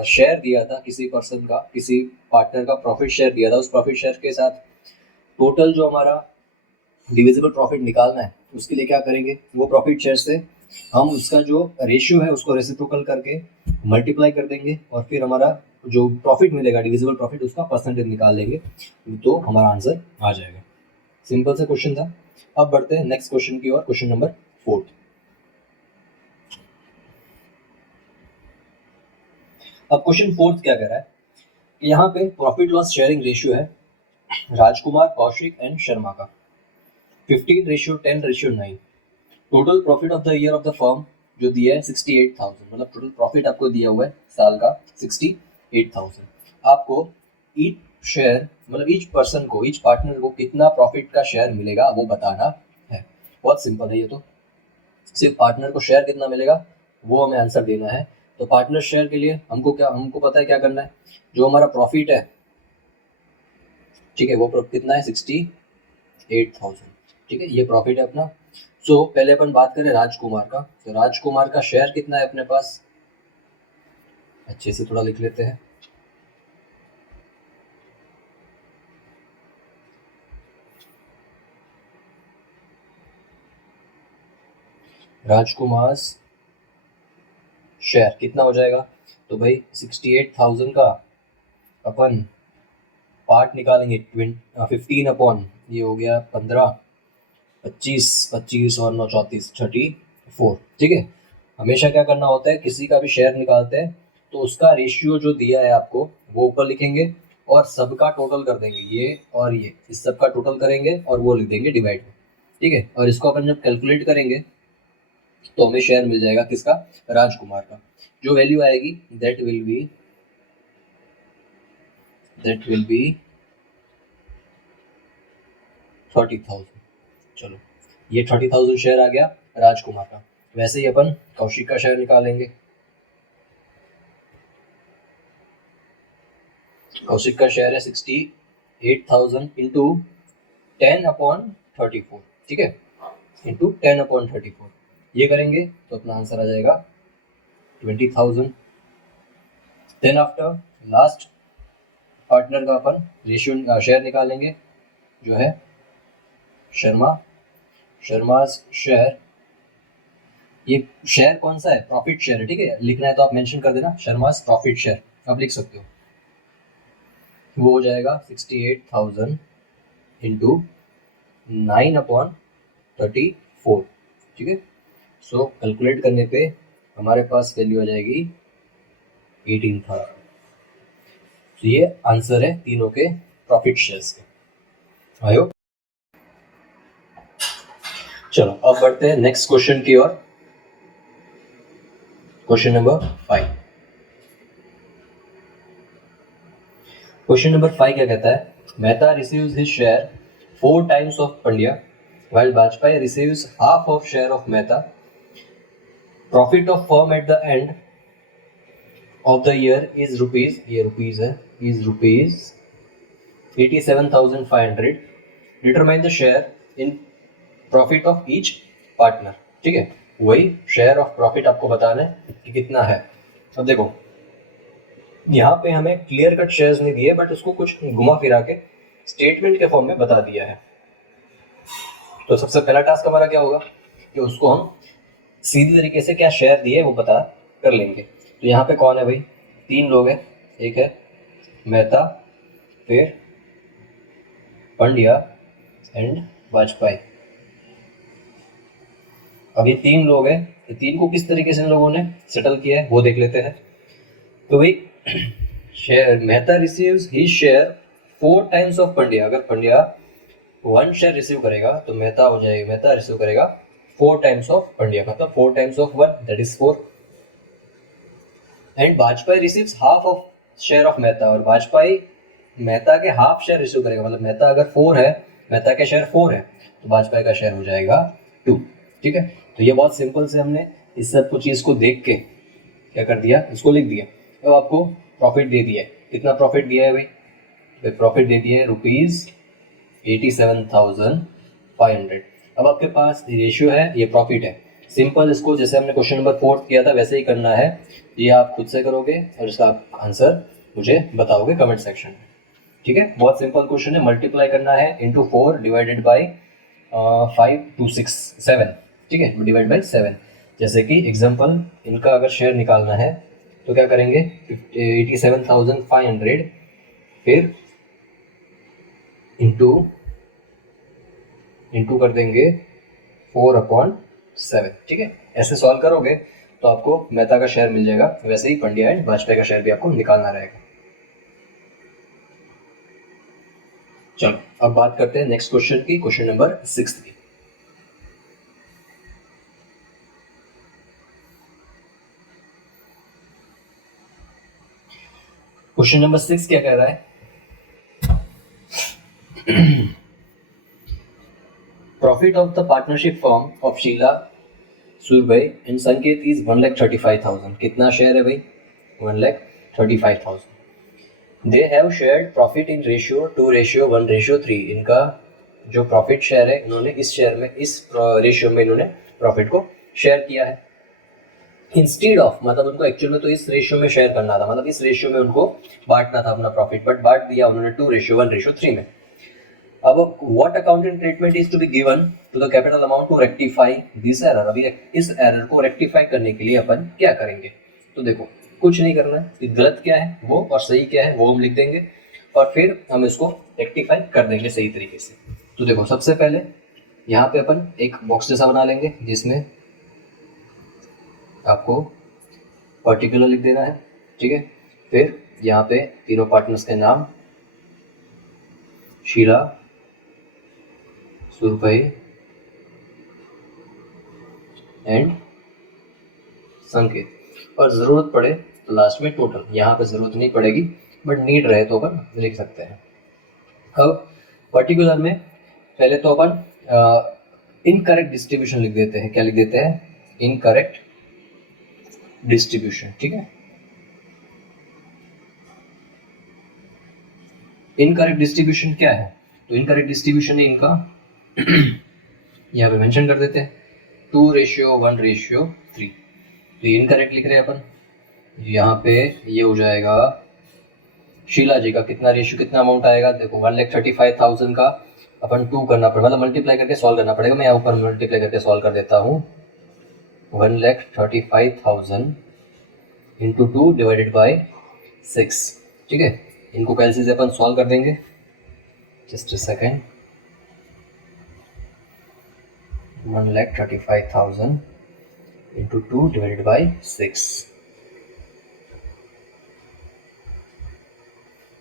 शेयर दिया था किसी पर्सन का, किसी पार्टनर का प्रॉफिट शेयर दिया था, उस प्रॉफिट शेयर के साथ टोटल जो हमारा डिविजिबल प्रॉफिट निकालना है, उसके लिए क्या करेंगे, वो प्रॉफिट शेयर से हम उसका जो रेशियो है उसको रेसिप्रोकल करके मल्टीप्लाई कर देंगे, और फिर हमारा जो प्रॉफिट मिलेगा डिविजिबल प्रॉफिट उसका परसेंटेज निकाल लेंगे, तो हमारा आंसर आ जाएगा। सिंपल सा क्वेश्चन था। अब बढ़ते हैं नेक्स्ट क्वेश्चन की ओर, क्वेश्चन नंबर 4। अब क्वेश्चन 4 क्या कह रहा है, यहाँ पे प्रॉफिट लॉस शेयरिंग रेशियो है राजकुमार, कौशिक एंड शर्मा का 15:10:9। Total profit of the year of the firm जो दिया है 68,000, मतलब टोटल प्रॉफिट आपको दिया हुआ है साल का 68,000। आपको ईच शेयर, मतलब ईच पर्सन को, ईच पार्टनर को कितना प्रॉफिट का शेयर मिलेगा वो बताना है। बहुत सिंपल है ये तो, सिर्फ पार्टनर को शेयर कितना मिलेगा वो हमें आंसर देना है। तो पार्टनर शेयर के लिए हमको पता है क्या करना है, जो हमारा प्रॉफिट है, ठीक है, वो कितना है 68,000, ठीक है, ये प्रॉफिट है अपना। सो पहले अपन बात करें राजकुमार का, तो राजकुमार का शेयर कितना है अपने पास, अच्छे से थोड़ा लिख लेते हैं। राजकुमार शेयर कितना हो जाएगा, तो भाई 68,000 का अपन पार्ट निकालेंगे 15 ये हो गया 15, 25, 25 और 9 34, 34, ठीक है। हमेशा क्या करना होता है, किसी का भी शेयर निकालते हैं तो उसका रेशियो जो दिया है आपको वो ऊपर लिखेंगे और सबका टोटल कर देंगे, ये और ये, इस सब का टोटल करेंगे और वो लिख देंगे डिवाइड में, ठीक है। और इसको अपन जब कैलकुलेट करेंगे तो हमें शेयर मिल जाएगा किसका, राजकुमार का। जो वैल्यू आएगी दैट विल बी 30,000। चलो, ये 30,000 शेयर आ गया राजकुमार का। वैसे ही अपन कौशिक का शेयर निकालेंगे। कौशिक का शेयर है 68,000 इंटू 10/34, ठीक है, इंटू 10/34, ये करेंगे तो अपना आंसर आ जाएगा 20,000। देन आफ्टर लास्ट पार्टनर का अपन रेशियो शेयर निकालेंगे, जो है शर्मा शेयर। ये शेयर कौन सा है, प्रॉफिट शेयर है, ठीक है, लिखना है तो आप मेंशन कर देना शर्मा प्रॉफिट शेयर, आप लिख सकते हो। वो हो जाएगा 68,000 इंटू 9/34, ठीक है। सो कैलकुलेट करने पे हमारे पास वैल्यू आ जाएगी 18,000। तो ये आंसर है तीनों के प्रॉफिट शेयर्स के। I hope. चलो अब बढ़ते हैं नेक्स्ट क्वेश्चन की ओर। Question number 5। क्वेश्चन नंबर 5 क्या कहता है? Mehta receives his share 4 times of Pandya while Bajpai receives half of share of Mehta. Profit of firm at the end of the year is rupees, ये rupees है, is rupees 87,500. Determine the share in profit of each partner. ठीक है, वही शेयर ऑफ प्रॉफिट आपको बताना है कि कितना है। अब देखो यहाँ पे हमें क्लियर कट शेयर्स नहीं दिए, बट उसको कुछ घुमा फिरा के स्टेटमेंट के फॉर्म में बता दिया है। तो सबसे पहला टास्क हमारा क्या होगा कि उसको हम सीधी तरीके से क्या शेयर दिए वो पता कर लेंगे। तो यहाँ पे कौन है भाई? 3 लोग हैं, एक है मेहता, फिर पंड्या एंड वाजपेयी। अब ये 3 लोग हैं, ये 3 को किस तरीके से इन लोगों ने सेटल किया है वो देख लेते हैं। तो भाई share Mehta receives his share 4 times of Pandya. अगर पंड्या 1 शेयर रिसीव करेगा तो मेहता हो जाएगा, मेहता रिसीव करेगा 4 times ऑफ पंड्या, मतलब 4 times of 1 that is 4। And Vajpayee receives half of share of Mehta, और वाजपेयी मेहता के हाफ शेयर रिसीव करेगा, मतलब मेहता अगर 4 है, मेहता के शेयर 4 है तो वाजपेयी का शेयर हो जाएगा 2। ठीक है, तो ये बहुत सिंपल से हमने इस सब कुछ चीज़ को देख के क्या कर दिया, इसको लिख दिया। अब आपको प्रॉफिट दे दिया है, कितना प्रॉफिट दिया है भाई? प्रॉफिट दे दिया है ₹87,500। अब आपके पास रेशियो है, ये प्रॉफिट है। सिंपल इसको जैसे हमने क्वेश्चन नंबर 4 किया था वैसे ही करना है। ये आप खुद से करोगे और इसका आंसर मुझे बताओगे कमेंट सेक्शन में। ठीक है, बहुत सिंपल क्वेश्चन है। मल्टीप्लाई करना है इंटू 4 डिवाइडेड बाई 5 2 6 7। ठीक है, डिवाइड बाई 7। जैसे कि एग्जाम्पल इनका अगर शेयर निकालना है तो क्या करेंगे? 87,500 फिर इंटू कर देंगे 4/7। ठीक है, ऐसे सॉल्व करोगे तो आपको मेहता का शेयर मिल जाएगा। वैसे ही पंड्या एंड वाजपेयी का शेयर भी आपको निकालना रहेगा। चलो अब बात करते हैं नेक्स्ट क्वेश्चन की, क्वेश्चन नंबर 6 की। क्वेश्चन नंबर 6 क्या कह रहा है? Profit of the partnership firm of Sheela, Surbhi and Sanket is 1,35,000। कितना शेयर है भाई? 1,35,000। They have shared profit in ratio 2:1:3। इनका जो प्रॉफिट शेयर है, इन्होंने इस शेयर में, इस रेशियो में इन्होंने प्रॉफिट को शेयर किया है। इंस्टीड ऑफ, मतलब उनको एक्चुअल में तो इस रेशियो में शेयर करना था, मतलब इस रेशियो में उनको बांटना था अपना प्रॉफिट, बट बांट दिया उन्होंने 2:1:3 में। अब what accounting treatment is to be given to the capital amount to rectify this error. अभी इस एरर को रेक्टिफाई करने के लिए अपन क्या करेंगे? तो देखो कुछ नहीं करना है, गलत क्या है वो और सही क्या है वो हम लिख देंगे और फिर हम इसको रेक्टिफाई कर देंगे सही तरीके से। तो देखो सबसे पहले यहाँ पे अपन एक बॉक्स जैसा बना लेंगे जिसमें आपको पर्टिकुलर लिख देना है। ठीक है, फिर यहाँ पे तीनों पार्टनर्स के नाम, शीला, सुरभई एंड संकेत, और जरूरत पड़े तो लास्ट में टोटल। यहाँ पे जरूरत नहीं पड़ेगी बट नीड रहे तो अपन लिख सकते हैं। अब पर्टिकुलर में पहले तो अपन इनकरेक्ट डिस्ट्रीब्यूशन लिख देते हैं। क्या लिख देते हैं? Incorrect distribution. ठीक है, इनकरेक्ट डिस्ट्रीब्यूशन क्या है? तो इनकरेक्ट डिस्ट्रीब्यूशन है इनका यहाँ पे मेंशन कर देते हैं 2:1:3। तो ये इनकरेक्ट लिख रहे हैं अपन। यहाँ पे ये हो जाएगा शीला जी का कितना रेशियो, कितना अमाउंट आएगा? देखो 1,35,000 का अपन 2 करना पड़ेगा, मतलब मल्टीप्लाई करके सॉल्व करना पड़ेगा। मैं यहाँ ऊपर मल्टीप्लाई करके सॉल्व कर देता हूँ। 1,35,000 इंटू 2 डिवाइडेड बाई 6। ठीक है, इनको कैसे से अपन सॉल्व कर देंगे। Just a second. 1,35,000 into 2 divided by 6,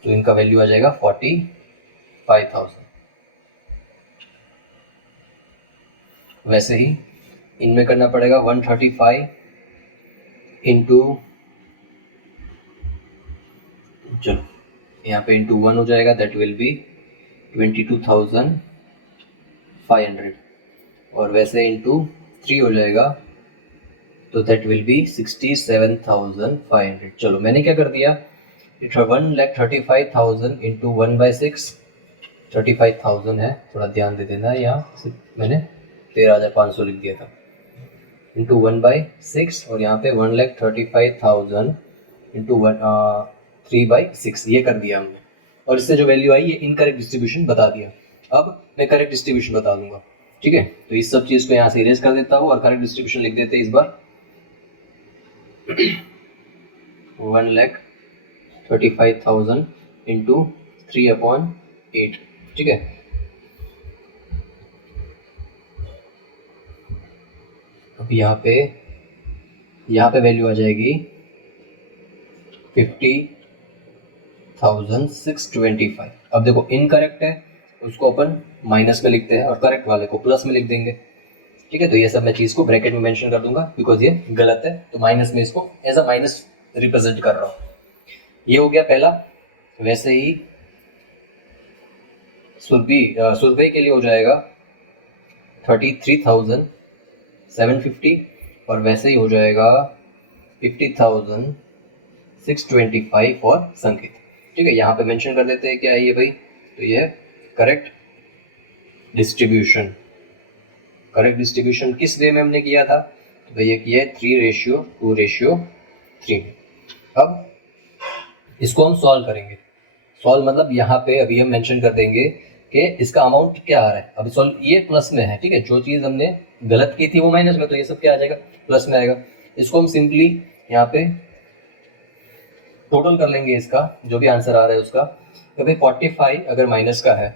तो इनका वैल्यू आ जाएगा 45,000। वैसे ही इनमें करना पड़ेगा 135 इंटू, चलो यहाँ पे इंटू 1 हो जाएगा, दैट विल बी 22,500, और वैसे इंटू 3 हो जाएगा, तो दैट विल बी 67,500। चलो मैंने क्या कर दिया, 1,35,000 इंटू 1/6, 35,000 है, थोड़ा ध्यान दे देना, यहाँ मैंने 13,500 लिख दिया था, इंटू 1/6, और यहाँ पे 1,35,000 इंटू 3/6, ये कर दिया हमने, और इससे जो वैल्यू आई ये इनकरेक्ट डिस्ट्रीब्यूशन बता दिया। अब मैं करेक्ट डिस्ट्रीब्यूशन बता दूंगा, ठीक है। तो इस सब चीज़ को यहाँ से इरेज कर देता हूँ और करेक्ट डिस्ट्रीब्यूशन लिख देते हैं इस बार। 1,35,000 इंटू 3/8, ठीक है। अब यहाँ पे वैल्यू आ जाएगी 50,625। अब देखो इनकरेक्ट है, उसको अपन माइनस में लिखते हैं और करेक्ट वाले को प्लस में लिख देंगे, ठीक है। तो ये सब मैं चीज़ को ब्रैकेट में मेंशन कर दूंगा बिकॉज ये गलत है, तो माइनस में इसको एज अ माइनस रिप्रेजेंट कर रहा हूँ। ये हो गया पहला। वैसे ही सुरभि के लिए हो जाएगा 33,750, और वैसे ही हो जाएगा 50,625 फॉर संकेत, ठीक है। यहाँ पे मेंशन कर देते हैं क्या है ये भाई, तो ये करेक्ट डिस्ट्रीब्यूशन। करेक्ट डिस्ट्रीब्यूशन किस वे में हमने किया था, तो भाई ये किया है 3:2:3। अब इसको हम सॉल्व करेंगे। सॉल्व मतलब यहाँ पे अभी हम मेंशन कर देंगे कि इसका अमाउंट क्या आ रहा है। अभी सॉल्व ये प्लस में है, ठीक है, जो चीज़ हमने गलत की थी वो माइनस में, तो ये सब क्या आ जाएगा, प्लस में आएगा। इसको हम सिंपली यहाँ पे टोटल कर लेंगे इसका, जो भी आंसर आ रहा है उसका। तो भाई 45 अगर माइनस का है,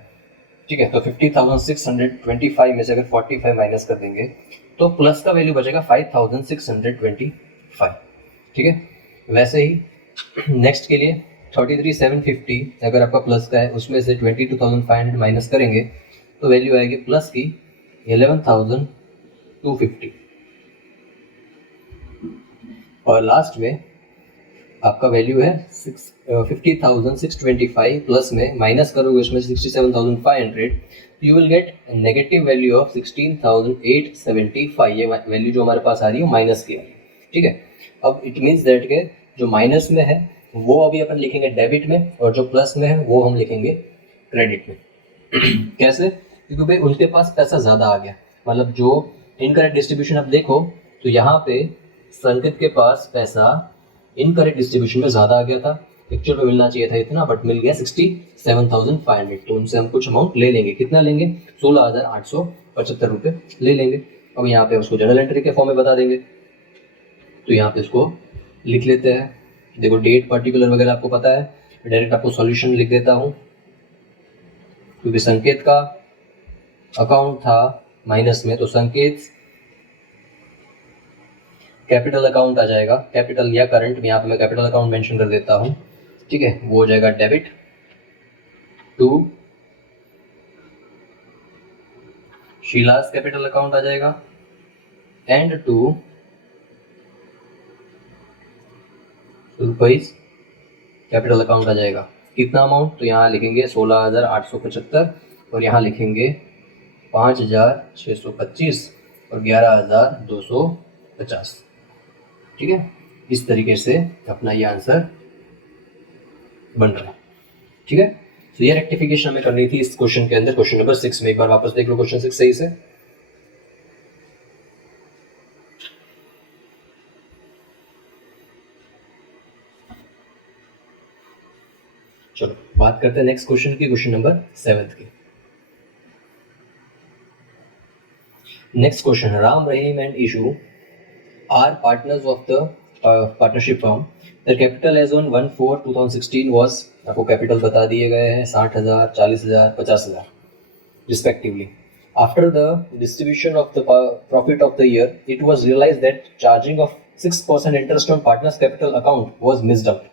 ठीक है, तो 50,625 में से अगर 45 माइनस कर देंगे तो प्लस का वैल्यू बचेगा 5,625, ठीक है। वैसे ही नेक्स्ट के लिए 33,750 अगर आपका प्लस का है, उसमें से 22,500 माइनस करेंगे तो वैल्यू आएगी प्लस की 11,250, और लास्ट में आपका वैल्यू है 50,625 प्लस में माइनस करोगे उसमें 67,500, you will get negative value of 16,875। ये वैल्यू जो हमारे पास आ रही है माइनस की आ रही है, ठीक है। अब इट मीन्स दैट के जो माइनस में है वो अभी अपन लिखेंगे डेबिट में, और जो प्लस में है वो हम लिखेंगे क्रेडिट में। कैसे, क्योंकि भाई उनके पास पैसा ज़्यादा आ गया, मतलब जो इनकरेक्ट डिस्ट्रीब्यूशन आप देखो तो यहाँ पे संकेत के पास पैसा इनकरेक्ट डिस्ट्रीब्यूशन में ज़्यादा आ गया था, एक्चुअल में मिलना चाहिए था इतना, बट मिल गया 67,500। तो उनसे हम कुछ अमाउंट ले लेंगे, कितना लेंगे, 16,875 रुपये ले लेंगे। अब यहाँ पे उसको जर्नल एंट्री के फॉर्म में बता देंगे, तो यहाँ पे उसको लिख लेते हैं। देखो डेट पर्टिकुलर वगैरह आपको पता है, डायरेक्ट आपको सॉल्यूशन लिख देता हूँ, क्योंकि संकेत का अकाउंट था माइनस में, तो संकेत कैपिटल अकाउंट आ जाएगा, कैपिटल या करंट में, यहाँ पे मैं कैपिटल अकाउंट मेंशन कर देता हूँ, ठीक है। वो हो जाएगा debit to Sheela's capital account आ जाएगा, and to Rupa's capital account आ जाएगा। कितना अमाउंट, तो यहाँ लिखेंगे 16,875, और यहाँ लिखेंगे 5,625 और 11,250, ठीक है। इस तरीके से अपना ये आंसर बन रहा है, ठीक है। तो ये रेक्टिफिकेशन हमें करनी थी इस क्वेश्चन के अंदर, क्वेश्चन नंबर 6 में। एक बार वापस देख लो क्वेश्चन 6 सही से। चलो बात करते हैं नेक्स्ट क्वेश्चन की, क्वेश्चन नंबर 7 की। Next question, Ram, Rahim and Ishu are partners of the partnership firm. The capital as on 1/4/2016 was, आपको कैपिटल बता दिए गए हैं 60,000, 40,000, 50,000 respectively. After the distribution of the profit of the year, it was realized that charging of 6% interest on partners capital account was missed out.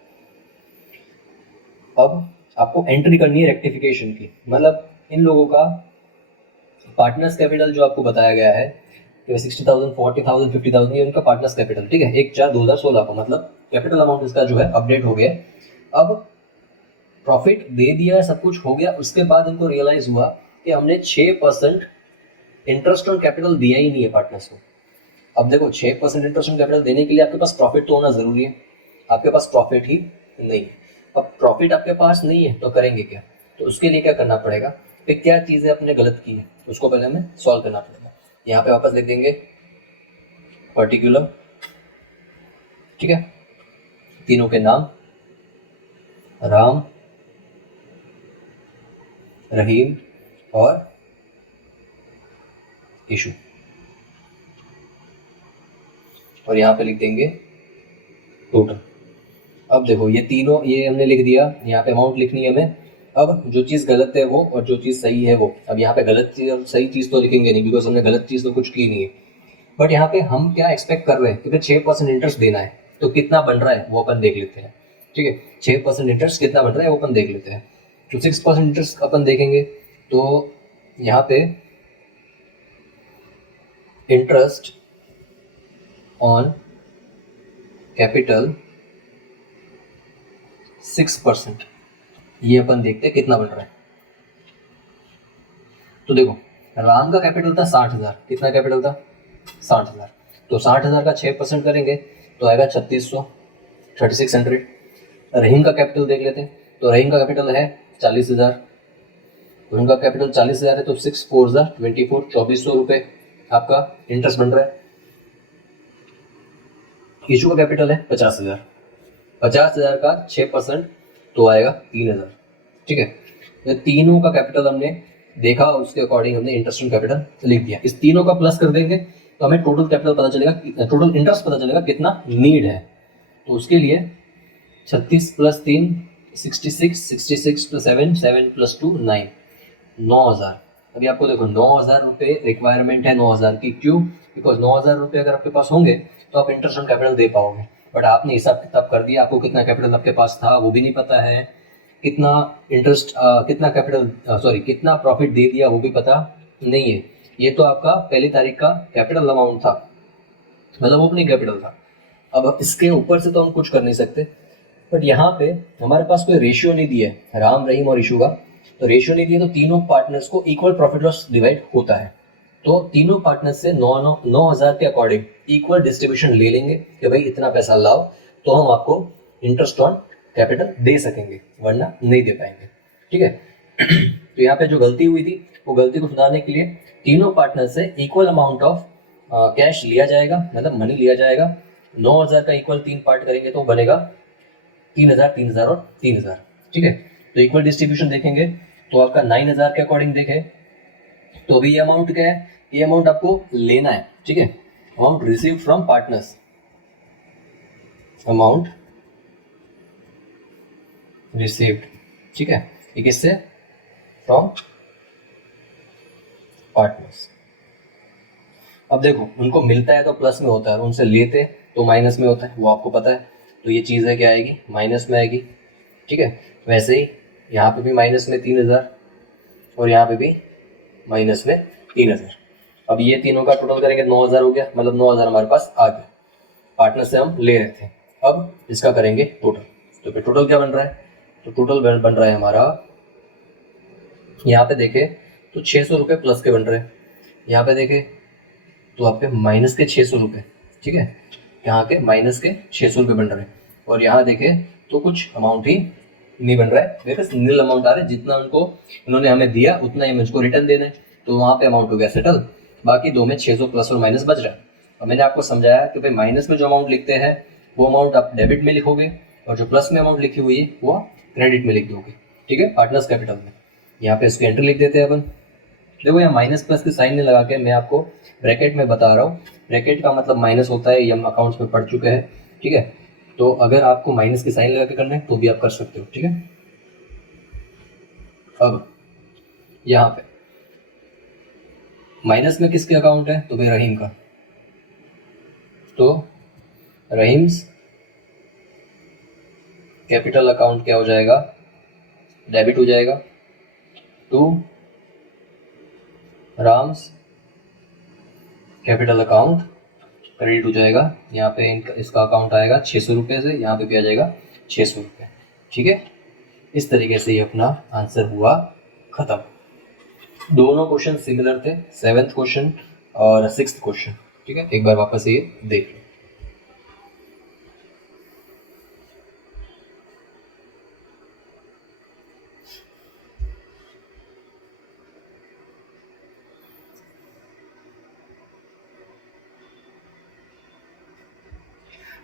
अब आपको एंट्री करनी है रेक्टिफिकेशन की, मतलब इन लोगों का पार्टनर्स कैपिटल जो आपको बताया गया है 60,000, 40,000, 50,000, ये उनका पार्टनर्स कैपिटल, ठीक है, 1/4/2016 को, मतलब कैपिटल अमाउंट इसका जो है अपडेट हो गया। अब प्रॉफिट दे दिया, सब कुछ हो गया, उसके बाद इनको रियलाइज हुआ कि हमने 6% इंटरेस्ट ऑन कैपिटल दिया ही नहीं है पार्टनर्स को। अब देखो 6% इंटरेस्ट ऑन कैपिटल देने के लिए आपके पास प्रॉफिट तो होना जरूरी है, आपके पास प्रॉफिट ही नहीं है। अब प्रॉफिट आपके पास नहीं है तो करेंगे क्या, तो उसके लिए क्या करना पड़ेगा, तो क्या चीज़ें आपने गलत की है उसको पहले हमें सॉल्व करना पड़ेगा। यहाँ पे वापस लिख देंगे पर्टिकुलर, ठीक है, तीनों के नाम राम, रहीम और इशू, और यहाँ पे लिख देंगे टोटल। अब देखो ये तीनों, ये हमने लिख दिया, यहाँ पे अमाउंट लिखनी है हमें। अब जो चीज़ गलत है वो और जो चीज़ सही है वो, अब यहाँ पे गलत चीज़ और सही चीज़ तो लिखेंगे नहीं बिकॉज हमने गलत चीज़ तो कुछ की नहीं है, बट यहाँ पे हम क्या एक्सपेक्ट कर रहे हैं, क्योंकि 6% इंटरेस्ट देना है तो कितना बन रहा है वो अपन देख लेते हैं, ठीक है, 6% इंटरेस्ट कितना बन रहा है वो अपन देख लेते हैं। तो 6% इंटरेस्ट अपन देखेंगे तो यहाँ पे इंटरेस्ट ऑन कैपिटल 6%, ये अपन देखते हैं कितना बन रहा है। तो देखो राम का कैपिटल था 60,000, कितना कैपिटल था 60,000, तो 60,000 का 6% करेंगे तो आएगा 3600, 3600। रहीम का कैपिटल देख लेते हैं, तो रहीम का कैपिटल है 40,000, तो उनका कैपिटल 40,000 है, तो 6 4 24, 2400 रुपये आपका इंटरेस्ट बन रहा है। इशू का कैपिटल है 50,000, 50,000 का 6% तो आएगा 3,000, ठीक है। तो तीनों का कैपिटल हमने देखा, उसके अकॉर्डिंग हमने इंटरेस्ट ऑन कैपिटल लिख दिया। इस तीनों का प्लस कर देंगे तो हमें टोटल कैपिटल पता चलेगा, टोटल इंटरेस्ट पता चलेगा कितना नीड है। तो उसके लिए 36 + 3 66, 66 + 7 7 + 2 9, 9,000। अभी आपको देखो 9,000 रुपये रिक्वायरमेंट है, 9,000 की, क्यों, बिकॉज 9,000 रुपये अगर आपके पास होंगे तो आप इंटरेस्ट ऑन कैपिटल दे पाओगे, बट आपने हिसाब किताब कर दिया, आपको कितना कैपिटल आपके पास था वो भी नहीं पता है, कितना इंटरेस्ट कितना कैपिटल सॉरी कितना प्रॉफिट दे दिया वो भी पता नहीं है। ये तो आपका पहली तारीख का कैपिटल अमाउंट था, मतलब ओपनिंग कैपिटल था। अब इसके ऊपर से तो हम कुछ कर नहीं सकते, बट यहाँ पे हमारे पास कोई रेशियो नहीं दिया है राम, रहीम और इशू का, तो रेशियो नहीं दिया तो तीनों पार्टनर्स को इक्वल प्रॉफिट लॉस डिवाइड होता है। तो तीनों पार्टनर्स से 9,000 के अकॉर्डिंग इक्वल डिस्ट्रीब्यूशन ले लेंगे कि भाई इतना पैसा लाओ तो हम आपको इंटरेस्ट ऑन कैपिटल दे सकेंगे, वरना नहीं दे पाएंगे, ठीक है। तो यहाँ पे जो गलती हुई थी वो गलती को सुधारने के लिए तीनों पार्टनर से इक्वल अमाउंट ऑफ कैश लिया जाएगा, मतलब मनी लिया जाएगा। 9,000 का इक्वल 3 पार्ट करेंगे तो बनेगा 3,000, 3,000 और 3,000, ठीक है। तो इक्वल डिस्ट्रीब्यूशन देखेंगे तो आपका 9,000 के अकॉर्डिंग देखे तो अभी ये अमाउंट क्या है, ये अमाउंट आपको लेना है, ठीक है। Amount receive from partners, amount received, ठीक है, ये किससे, फ्रॉम पार्टनर्स। अब देखो उनको मिलता है तो प्लस में होता है और उनसे लेते तो माइनस में होता है, वो आपको पता है। तो ये चीज़ है क्या आएगी, माइनस में आएगी, ठीक है। वैसे ही यहाँ पे भी माइनस में 3,000 और यहाँ पे भी माइनस में 3,000। अब ये तीनों का टोटल करेंगे 9,000 हो गया, मतलब 9,000 हमारे पास आ गया, पार्टनर से हम ले रहे थे। अब इसका करेंगे टोटल, तो फिर टोटल क्या बन रहा है, तो टोटल बन रहा है हमारा, यहाँ पे देखे तो 600 रुपये प्लस के बन रहे हैं, यहाँ पे देखे तो आपके माइनस के 600 रुपये, ठीक है, यहाँ के माइनस के 600 रुपये बन रहे हैं, और यहाँ देखे तो कुछ अमाउंट ही नहीं बन रहा है, बिकॉज नील अमाउंट आ रहा है, जितना उनको उन्होंने हमें दिया उतना ही हमें उसको रिटर्न देना है, तो वहाँ पे अमाउंट हो गया सेटल। बाकी दो में 600 प्लस और माइनस बच रहा है। और मैंने आपको समझाया कि भाई माइनस में जो अमाउंट लिखते हैं वो अमाउंट आप डेबिट में लिखोगे और जो प्लस में अमाउंट लिखी हुई है वो क्रेडिट में लिख दोगे, ठीक है, पार्टनर्स कैपिटल में। यहाँ पे इसकी एंट्री लिख देते हैं अपन। देखो यहाँ माइनस प्लस के साइन नहीं लगा के मैं आपको ब्रैकेट में बता रहा हूँ, ब्रैकेट का मतलब माइनस होता है, ये हम अकाउंट्स में पढ़ चुके हैं, ठीक है। तो अगर आपको माइनस के साइन लगा के करना है तो भी आप कर सकते हो, ठीक है। अब यहाँ पे माइनस में किसके अकाउंट है? तो भाई रहीम का। तो रहीम्स कैपिटल अकाउंट क्या हो जाएगा? डेबिट हो जाएगा। To Ram's capital account credit हो जाएगा। यहाँ पे इसका अकाउंट आएगा 600 रुपये से, यहाँ पे भी आ जाएगा 600 रुपये। ठीक है, इस तरीके से ये अपना आंसर हुआ खत्म। दोनों क्वेश्चन सिमिलर थे, 7th क्वेश्चन और 6th क्वेश्चन। ठीक है, एक बार वापस ये देख लो।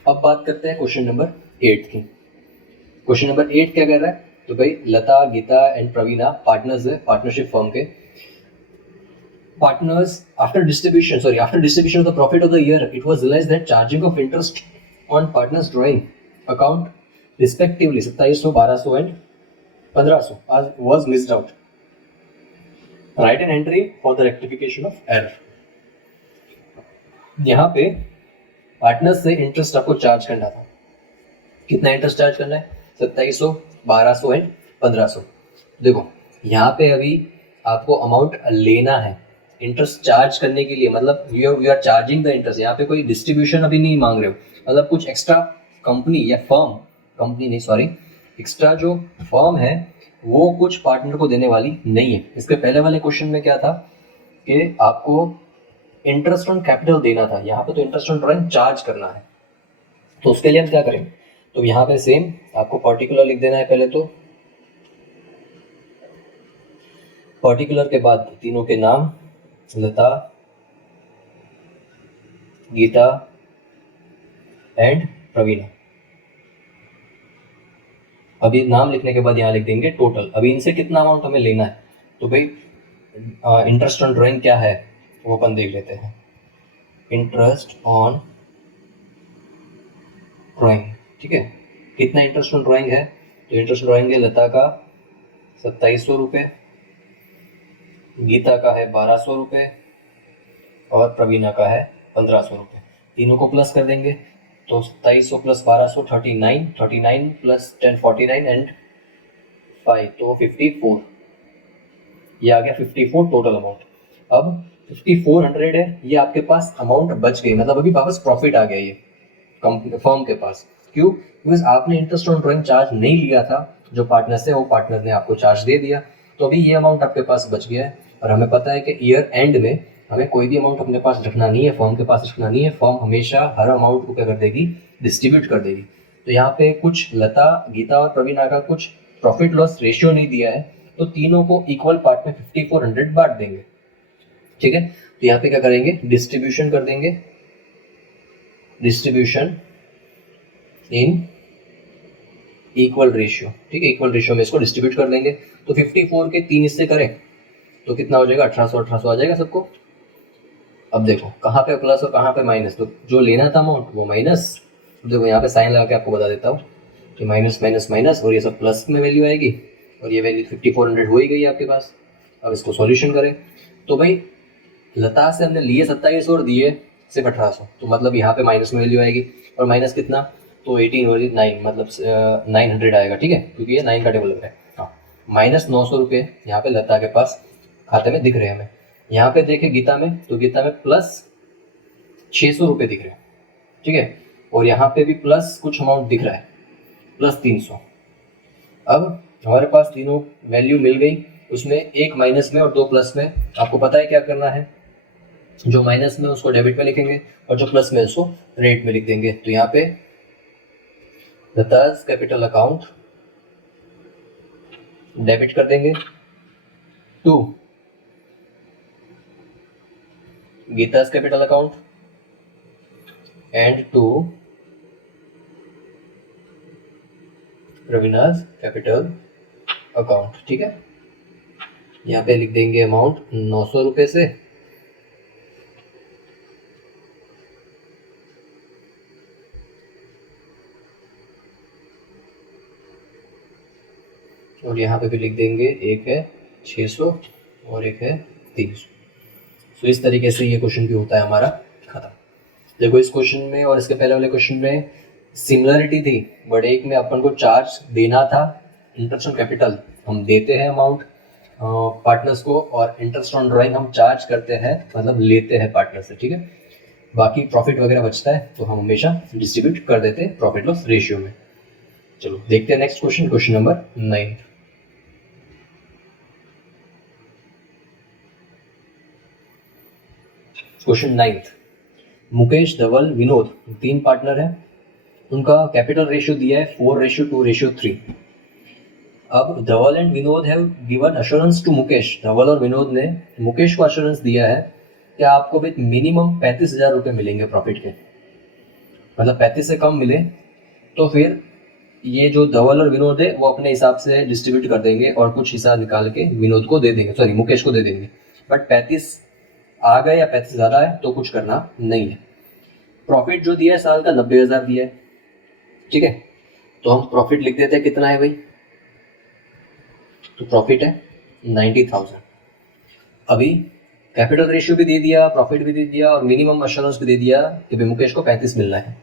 अब बात करते हैं क्वेश्चन नंबर 8 की। क्वेश्चन नंबर 8 क्या कर रहा है? तो भाई लता, गीता एंड प्रवीणा पार्टनर्स है, पार्टनरशिप फर्म के। Partners, after distribution of the profit of the year, it was realized that charging of interest on partners drawing account respectively 2700, 1200 and 1500 was missed out. Write an entry for the rectification of error. यहाँ पे पार्टनर्स से इंटरेस्ट आपको चार्ज करना था। कितना इंटरेस्ट चार्ज करना है? 2700, 1200 एंड 1500। देखो यहाँ पे अभी आपको अमाउंट लेना है इंटरेस्ट चार्ज करने के लिए, मतलब you are charging the interest. यहाँ पे कोई डिस्ट्रीब्यूशन अभी नहीं मांग रहे हो, मतलब कुछ एक्स्ट्रा कंपनी या फर्म, कंपनी नहीं सॉरी, एक्स्ट्रा जो फर्म है वो कुछ पार्टनर को देने वाली नहीं है। इसके पहले वाले क्वेश्चन में क्या था कि आपको इंटरेस्ट ऑन कैपिटल देना था, यहाँ पे तो इंटरेस्ट ऑन ड्राइंग चार्ज करना है। तो उसके लिए हम क्या करेंगे? तो यहाँ पे सेम आपको पर्टिकुलर लिख देना है पहले। तो पर्टिकुलर के बाद तीनों के नाम, लता, गीता एंड प्रवीणा। अभी नाम लिखने के बाद यहाँ लिख देंगे टोटल। अभी इनसे कितना अमाउंट हमें लेना है? तो भाई इंटरेस्ट ऑन ड्राइंग क्या है वो अपन देख लेते हैं। इंटरेस्ट ऑन ड्राइंग, ठीक है, कितना इंटरेस्ट ऑन ड्राइंग है? तो इंटरेस्ट ड्राइंग है लता का 2700 रुपये, गीता का है 1200 रुपये और प्रवीणा का है 1500 रुपये। तीनों को प्लस कर देंगे तो 2700 प्लस 1200 39, 39 प्लस 10 49 एंड 5 तो 54। ये आ गया 54 टोटल अमाउंट। अब 5400 है, ये आपके पास अमाउंट बच गई, मतलब अभी वापस प्रॉफिट आ गया ये फर्म के पास। क्यों? बिकॉज आपने इंटरेस्ट ऑन ड्राइंग चार्ज नहीं लिया था, जो पार्टनर से वो पार्टनर ने आपको चार्ज दे दिया, तो अभी ये अमाउंट आपके पास बच गया है। और हमें पता है कि ईयर एंड में हमें कोई भी अमाउंट अपने पास रखना नहीं है, फर्म के पास रखना नहीं है। फर्म हमेशा हर अमाउंट को क्या कर देगी? डिस्ट्रीब्यूट कर देगी। तो यहाँ पे कुछ लता, गीता और प्रवीणा का कुछ प्रॉफिट लॉस रेशियो नहीं दिया है, तो तीनों को इक्वल पार्ट में 5400 बांट देंगे। ठीक है, तो यहाँ पे क्या करेंगे? डिस्ट्रीब्यूशन कर देंगे, डिस्ट्रीब्यूशन इन इक्वल रेशियो। ठीक है, इक्वल रेशियो में इसको डिस्ट्रीब्यूट कर देंगे। तो 54 के 3 हिस्से करें तो कितना हो जाएगा? 1800, 1800 आ जाएगा सबको। अब देखो कहाँ पे प्लस और कहाँ पे माइनस, तो जो लेना था अमाउंट वो माइनस। देखो यहाँ पे साइन लगा के आपको बता देता हूँ कि माइनस माइनस माइनस, और ये सब प्लस में वैल्यू आएगी, और ये वैल्यू 5400 हो ही गई आपके पास। अब इसको सॉल्यूशन करें तो भाई लता से हमने लिए 2700 और दिए सिर्फ 1800, तो मतलब यहाँ पे माइनस में वैल्यू आएगी। और माइनस कितना? तो 18 और 9 मतलब 900 आएगा। ठीक है, क्योंकि ये 9 का टेबल लग रहा है। हाँ, माइनस 900 रुपये यहाँ पे लता के पास खाते में दिख रहे हैं हमें। यहाँ पे देखें गीता में, तो गीता में प्लस 600 रुपये दिख रहे हैं। ठीक है, और यहाँ पे भी प्लस कुछ अमाउंट दिख रहा है, प्लस 300। अब हमारे पास तीनों वैल्यू मिल गई, उसमें एक माइनस में और दो प्लस में। आपको पता है क्या करना है? जो माइनस में उसको डेबिट में लिखेंगे और जो प्लस में उसको क्रेडिट में लिख देंगे। तो यहाँ पे लताज कैपिटल अकाउंट डेबिट कर देंगे to Geeta's capital account and to Raveena's capital account. ठीक है, यहाँ पे लिख देंगे अमाउंट 900 रुपये से, और यहाँ पे भी लिख देंगे एक है 600 और एक है 300। तो इस तरीके से ये क्वेश्चन भी होता है हमारा खत्म। देखो इस क्वेश्चन में और इसके पहले वाले क्वेश्चन में सिमिलरिटी थी, बट एक में अपन को चार्ज देना था, इंटरेस्ट ऑन कैपिटल हम देते हैं अमाउंट पार्टनर्स को, और इंटरेस्ट ऑन ड्राइंग हम चार्ज करते हैं, मतलब लेते हैं पार्टनर से, ठीक है। बाकी प्रॉफिट वगैरह बचता है तो हम हमेशा डिस्ट्रीब्यूट कर देते हैं प्रॉफिट लॉस रेशियो में। चलो देखते हैं next question, question number 9। Question 9, Mukesh, Dhaval, Vinod 3 partner हैं, उनका कैपिटल रेशियो दिया है 4:2:3। अब Dhaval and Vinod have given assurance to Mukesh, Dhaval और विनोद ने मुकेश को अश्योरेंस दिया है कि आपको भी मिनिमम 35,000 रुपये मिलेंगे प्रॉफिट के, मतलब 35 से कम मिले तो फिर ये जो धवल और विनोद है वो अपने हिसाब से डिस्ट्रीब्यूट कर देंगे और कुछ हिस्सा निकाल के विनोद को दे देंगे, सॉरी मुकेश को दे देंगे। बट 35 आ गए या 35 ज़्यादा है तो कुछ करना नहीं है। प्रॉफिट जो दिया है साल का 90,000 दिया है, ठीक है। तो हम प्रॉफिट लिख देते हैं, कितना है भाई, तो प्रॉफिट है 90,000। अभी कैपिटल रेशियो भी दे दिया, प्रॉफिट भी दे दिया और मिनिमम अश्योरेंस भी दे दिया कि भाई मुकेश को 35 मिलना है।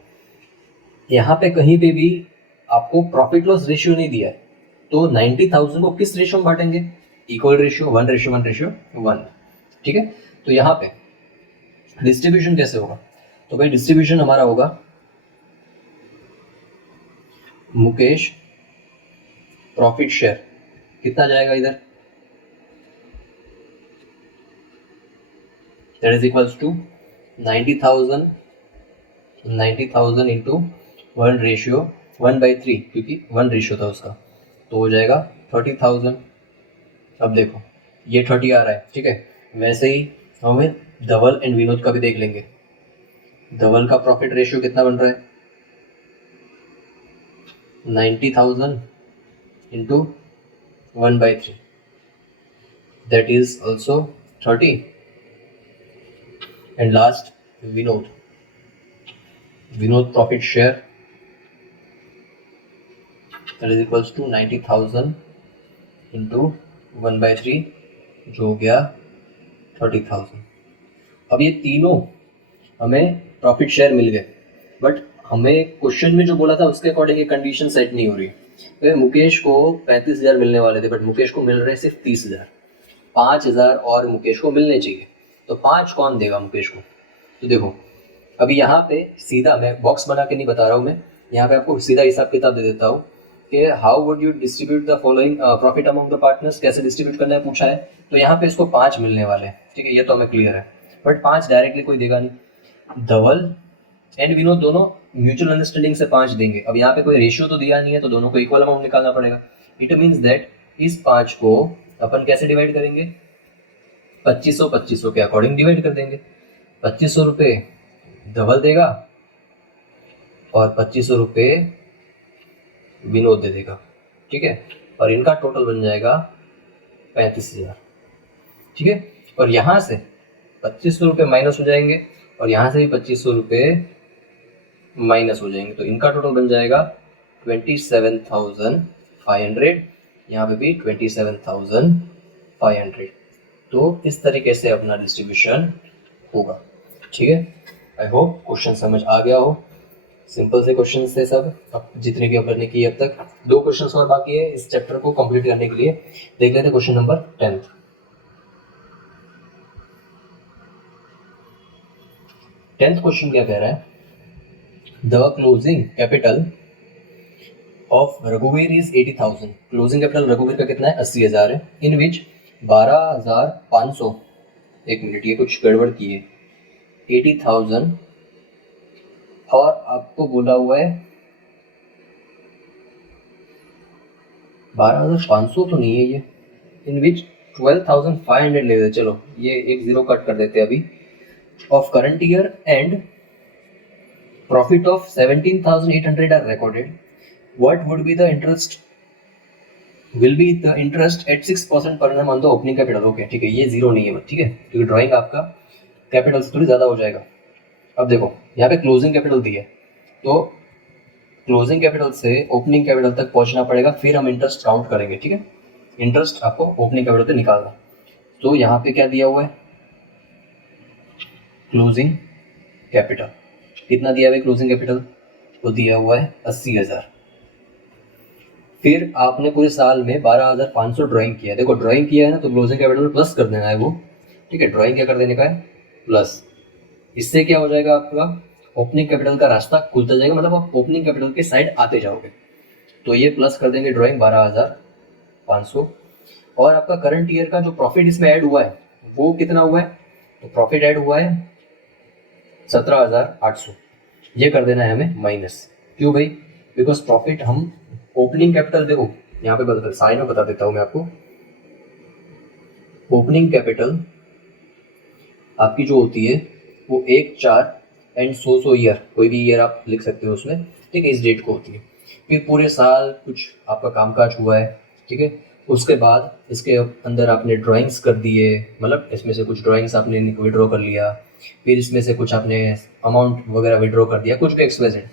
यहाँ पे कहीं पे भी आपको प्रॉफिट लॉस रेशियो नहीं दिया है, तो 90,000 को किस रेशियो में बांटेंगे, इक्वल रेशियो 1:1:1, ठीक है। तो यहाँ पे डिस्ट्रीब्यूशन कैसे होगा, तो भाई डिस्ट्रीब्यूशन हमारा होगा मुकेश प्रॉफिट शेयर कितना जाएगा इधर, that is equals to 90,000 into 1:3, क्योंकि 1 रेशियो था उसका, तो हो जाएगा 30,000। अब देखो ये 30 आ रहा है, ठीक है। वैसे ही हमें धवल एंड विनोद का भी देख लेंगे। धवल का प्रॉफिट रेशियो कितना बन रहा है, 90,000 into 1/3, that is also 30। And last Vinod profit share, that is equals to 90,000 into 1/3, जो हो गया 30,000। अब ये तीनों हमें प्रॉफिट शेयर मिल गए, बट हमें क्वेश्चन में जो बोला था उसके अकॉर्डिंग ये कंडीशन सेट नहीं हो रही। तो मुकेश को 35,000 मिलने वाले थे, बट मुकेश को मिल रहे सिर्फ 30,000, 5,000 और मुकेश को मिलने चाहिए। तो 5 कौन देगा मुकेश को, तो देखो अभी यहाँ पे सीधा, मैं बॉक्स बना के नहीं बता रहा हूँ, मैं यहाँ पे आपको सीधा हिसाब किताब दे देता हूँ कि how would you distribute the following profit among the partners, कैसे डिस्ट्रीब्यूट करना है पूछा है। तो यहाँ पे इसको 5 मिलने वाले हैं, ठीक है, ये तो हमें क्लियर है, बट 5 डायरेक्टली कोई देगा नहीं। धवल एंड विनोद दोनों म्यूचुअल अंडरस्टैंडिंग से 5 देंगे। अब यहाँ पे कोई रेशियो तो दिया नहीं है, तो दोनों को इक्वल अमाउंट निकालना पड़ेगा। इट मीन्स दैट इस 5 को अपन कैसे डिवाइड करेंगे, 2500 के अकॉर्डिंग डिवाइड कर देंगे। 2500 रुपये धवल देगा और 2500 रुपये विनोद दे देगा, ठीक है, और इनका टोटल बन जाएगा 35,000, ठीक है। और यहाँ से 2500 रुपये माइनस हो जाएंगे और यहाँ से भी 2500 रुपये माइनस हो जाएंगे, तो इनका टोटल बन जाएगा 27,500, यहाँ पे भी 27,500। तो इस तरीके से अपना डिस्ट्रीब्यूशन होगा, ठीक है। आई होप क्वेश्चन समझ आ गया हो, सिंपल से क्वेश्चन थे सब, अब जितने भी अपन ने किए अब तक। 2 क्वेश्चन और बाकी है इस चैप्टर को कंप्लीट करने के लिए। देख लेते हैं क्वेश्चन नंबर 10। 10th क्वेश्चन क्या कह रहा है, द क्लोजिंग कैपिटल ऑफ रघुवीर इज 80,000। क्लोजिंग कैपिटल रघुवीर का कितना है, 80,000 है। इन विच 12,500, एक मिनट ये कुछ गड़बड़ की है, 80,000 और आपको बोला हुआ है 12,500 तो नहीं है ये, इन विच 12,500 ले लेते, चलो ये एक 0 कट कर देते अभी, of current year end profit of 17,800 are recorded, what would be the interest, will be the interest at 6% per annum on the opening capital. Okay ठीक है, ये 0 नहीं है, ठीक है, क्योंकि ड्राइंग आपका कैपिटल से थोड़ी ज़्यादा हो जाएगा। अब देखो यहाँ पे क्लोजिंग कैपिटल दी है, तो क्लोजिंग कैपिटल से ओपनिंग कैपिटल तक पहुंचना पड़ेगा, फिर हम इंटरेस्ट काउंट करेंगे, ठीक है। इंटरेस्ट आपको ओपनिंग कैपिटल पे निकालना, तो यहाँ पे क्या दिया हुआ है, क्लोजिंग कैपिटल कितना दिया हुआ है, क्लोजिंग कैपिटल तो दिया हुआ है 80,000। फिर आपने पूरे साल में 12,500 ड्राइंग किया है। देखो ड्राइंग किया है ना, तो क्लोजिंग कैपिटल प्लस कर देना है वो, ठीक है। ड्राइंग क्या कर देने का है, प्लस। इससे क्या हो जाएगा, आपका ओपनिंग कैपिटल का रास्ता खुलता जाएगा, मतलब आप ओपनिंग कैपिटल के साइड आते जाओगे। तो ये प्लस कर देंगे ड्राइंग 12,500। और आपका करंट ईयर का जो प्रॉफिट इसमें ऐड हुआ है वो कितना हुआ है, तो प्रॉफिट ऐड हुआ है 17,800। ये कर देना है हमें माइनस। क्यों भाई, बिकॉज प्रॉफिट हम ओपनिंग कैपिटल, देखो यहाँ पे बता साइन में बता देता हूँ मैं आपको। ओपनिंग कैपिटल आपकी जो होती है वो 1, 4 एंड 100 ईयर, कोई भी ईयर आप लिख सकते हो उसमें, ठीक है, इस डेट को होती है। फिर पूरे साल कुछ आपका कामकाज हुआ है, ठीक है, उसके बाद इसके अंदर आपने ड्राइंग्स कर दिए, मतलब इसमें से कुछ ड्राइंग्स आपने विड्रॉ कर लिया, फिर इसमें से कुछ आपने अमाउंट वगैरह विड्रॉ कर दिया, कुछ भी एक्सप्रेजेंट,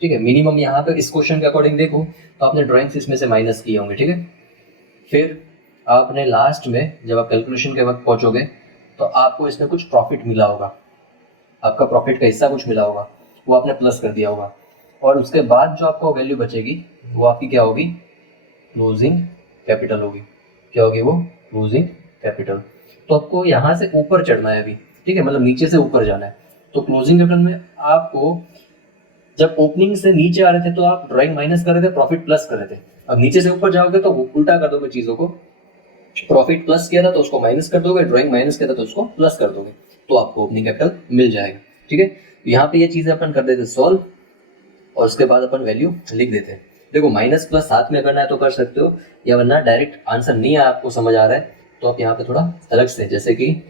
ठीक है। मिनिमम यहाँ पे इस क्वेश्चन के अकॉर्डिंग देखो तो आपने ड्राइंग्स इसमें से माइनस किए होंगे, ठीक है। फिर आपने लास्ट में जब आप कैलकुलेशन के वक्त पहुंचोगे तो आपको इसमें कुछ प्रॉफिट मिला होगा, आपका प्रॉफिट का हिस्सा कुछ मिला होगा, वो आपने प्लस कर दिया होगा। और उसके बाद जो आपको वैल्यू बचेगी वो आपकी क्या होगी, क्लोजिंग कैपिटल होगी। क्या होगी वो, क्लोजिंग कैपिटल। तो आपको यहाँ से ऊपर चढ़ना है अभी, ठीक है, मतलब नीचे से ऊपर जाना है। तो क्लोजिंग कैपिटल में आपको जब ओपनिंग से नीचे आ रहे थे तो आप ड्राइंग माइनस कर रहे थे, प्रॉफिट प्लस कर रहे थे। अब नीचे से ऊपर जाओगे तो उल्टा कर दोगे चीजों को, प्रॉफिट प्लस किया था तो उसको माइनस कर दोगे, ड्राइंग माइनस किया था तो उसको प्लस कर दोगे, तो आपको ओपनिंग कैपिटल मिल जाएगा, ठीक है। यहाँ पे ये चीजें अपन कर देते सॉल्व, और उसके बाद अपन वैल्यू लिख देते हैं। देखो माइनस प्लस साथ में करना है तो कर सकते हो, या वरना डायरेक्ट आंसर नहीं है आपको समझ आ रहा है तो आप यहाँ पे थोड़ा अलग से, जैसे कि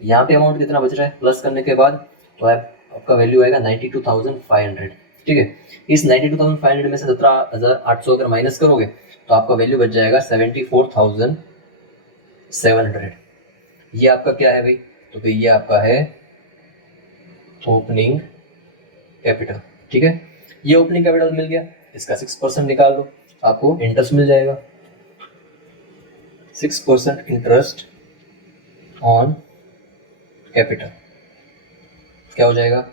यहाँ पे अमाउंट कितना बच रहा है प्लस करने के बाद, तो आपका वैल्यू आएगा 92,500, ठीक है। इस 92,500 में से 17,800 अगर माइनस करोगे तो आपका वैल्यू बच जाएगा 74,700। ये आपका क्या है भाई, तो भाई ये आपका है ओपनिंग कैपिटल, ठीक है। ये ओपनिंग कैपिटल मिल गया, इसका 6% निकाल दो, आपको इंटरेस्ट मिल जाएगा, 6% इंटरेस्ट ऑन कैपिटल। क्या हो जाएगा,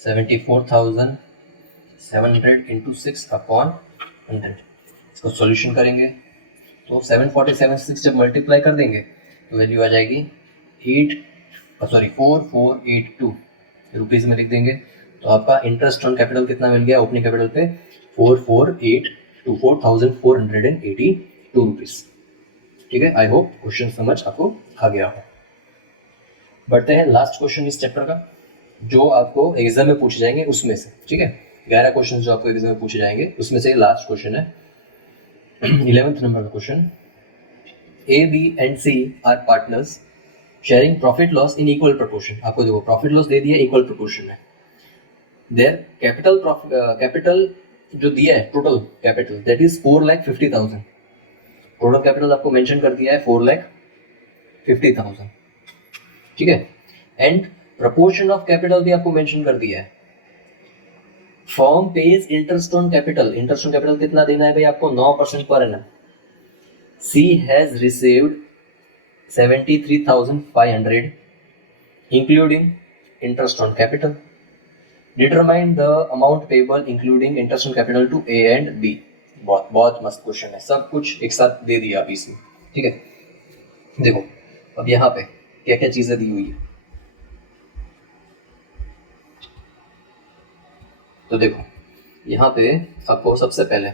74,700 इंटू 6/100। इसको सॉल्यूशन करेंगे तो 747 जब मल्टीप्लाई कर देंगे तो वैल्यू आ जाएगी 4482 रुपीज़ में लिख देंगे। तो आपका इंटरेस्ट ऑन कैपिटल कितना मिल गया ओपनिंग कैपिटल पे, 4482 रुपीज़, ठीक है। आई होप क्वेश्चन समझ आपको आ गया हो। बढ़ते हैं लास्ट क्वेश्चन इस चैप्टर का, जो आपको एग्जाम में पूछे जाएंगे उसमें से, ठीक है। 11 क्वेश्चन जो आपको एग्जाम में पूछे जाएंगे उसमें से लास्ट क्वेश्चन है 11th नंबर का क्वेश्चन। A, B and C are partners sharing profit loss in equal proportion. आपको देखो प्रॉफिट लॉस दे दिया इक्वल प्रोपोर्शन में। देयर कैपिटल जो दिया है total capital that is 4,50,000। Total capital आपको मेंशन कर दिया है 4,50,000, ठीक है। एंड प्रपोर्शन ऑफ कैपिटल भी आपको मेंशन कर दिया है। Firm pays interest on capital, interest on capital कितना देना है भाई आपको, 9% per annum. C has received 73,500 including interest on capital. Determine the amount payable including interest on capital to A and B. बहुत बहुत मस्त क्वेश्चन है, सब कुछ एक साथ दे दिया अभी इसमें, ठीक है। देखो अब यहाँ पे क्या क्या चीजें दी हुई है, तो देखो यहाँ पे आपको सबसे पहले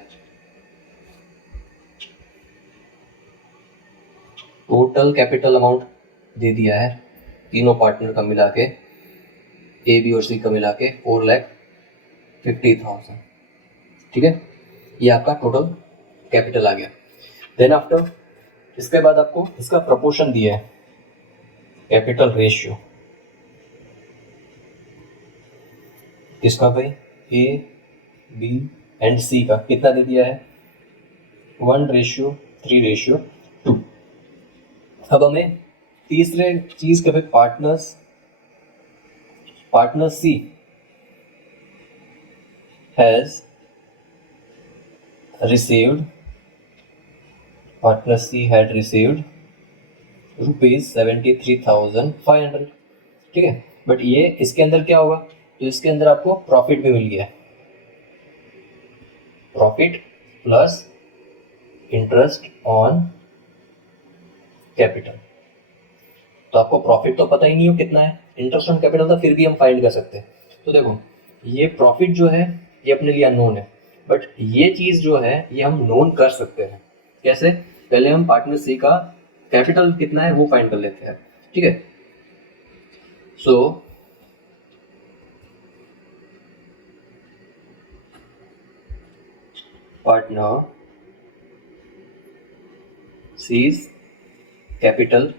टोटल कैपिटल अमाउंट दे दिया है तीनों पार्टनर का मिला के, ए बी और सी का मिला के 4,50,000, ठीक है। ये आपका टोटल कैपिटल आ गया। देन आफ्टर इसके बाद आपको इसका प्रपोर्शन दिया है, कैपिटल रेशियो किसका भाई, ए बी एंड सी का कितना दे दिया है, 1:3:2। अब हमें तीसरे चीज के भाई partner C has received rupees 73,500, ठीक है। बट ये इसके अंदर क्या होगा, तो इसके अंदर आपको प्रॉफिट भी मिल गया, profit plus interest on capital. तो आपको प्रॉफिट तो पता ही नहीं हो कितना है, इंटरेस्ट ऑन कैपिटल तो फिर भी हम फाइंड कर सकते हैं। तो देखो ये प्रॉफिट जो है ये अपने लिए अननोन है, बट ये चीज जो है ये हम नोन कर सकते हैं। कैसे? पहले हम पार्टनर सी का कैपिटल कितना है वो फाइंड कर लेते हैं, ठीक है। सो पार्टनर सीज कैपिटल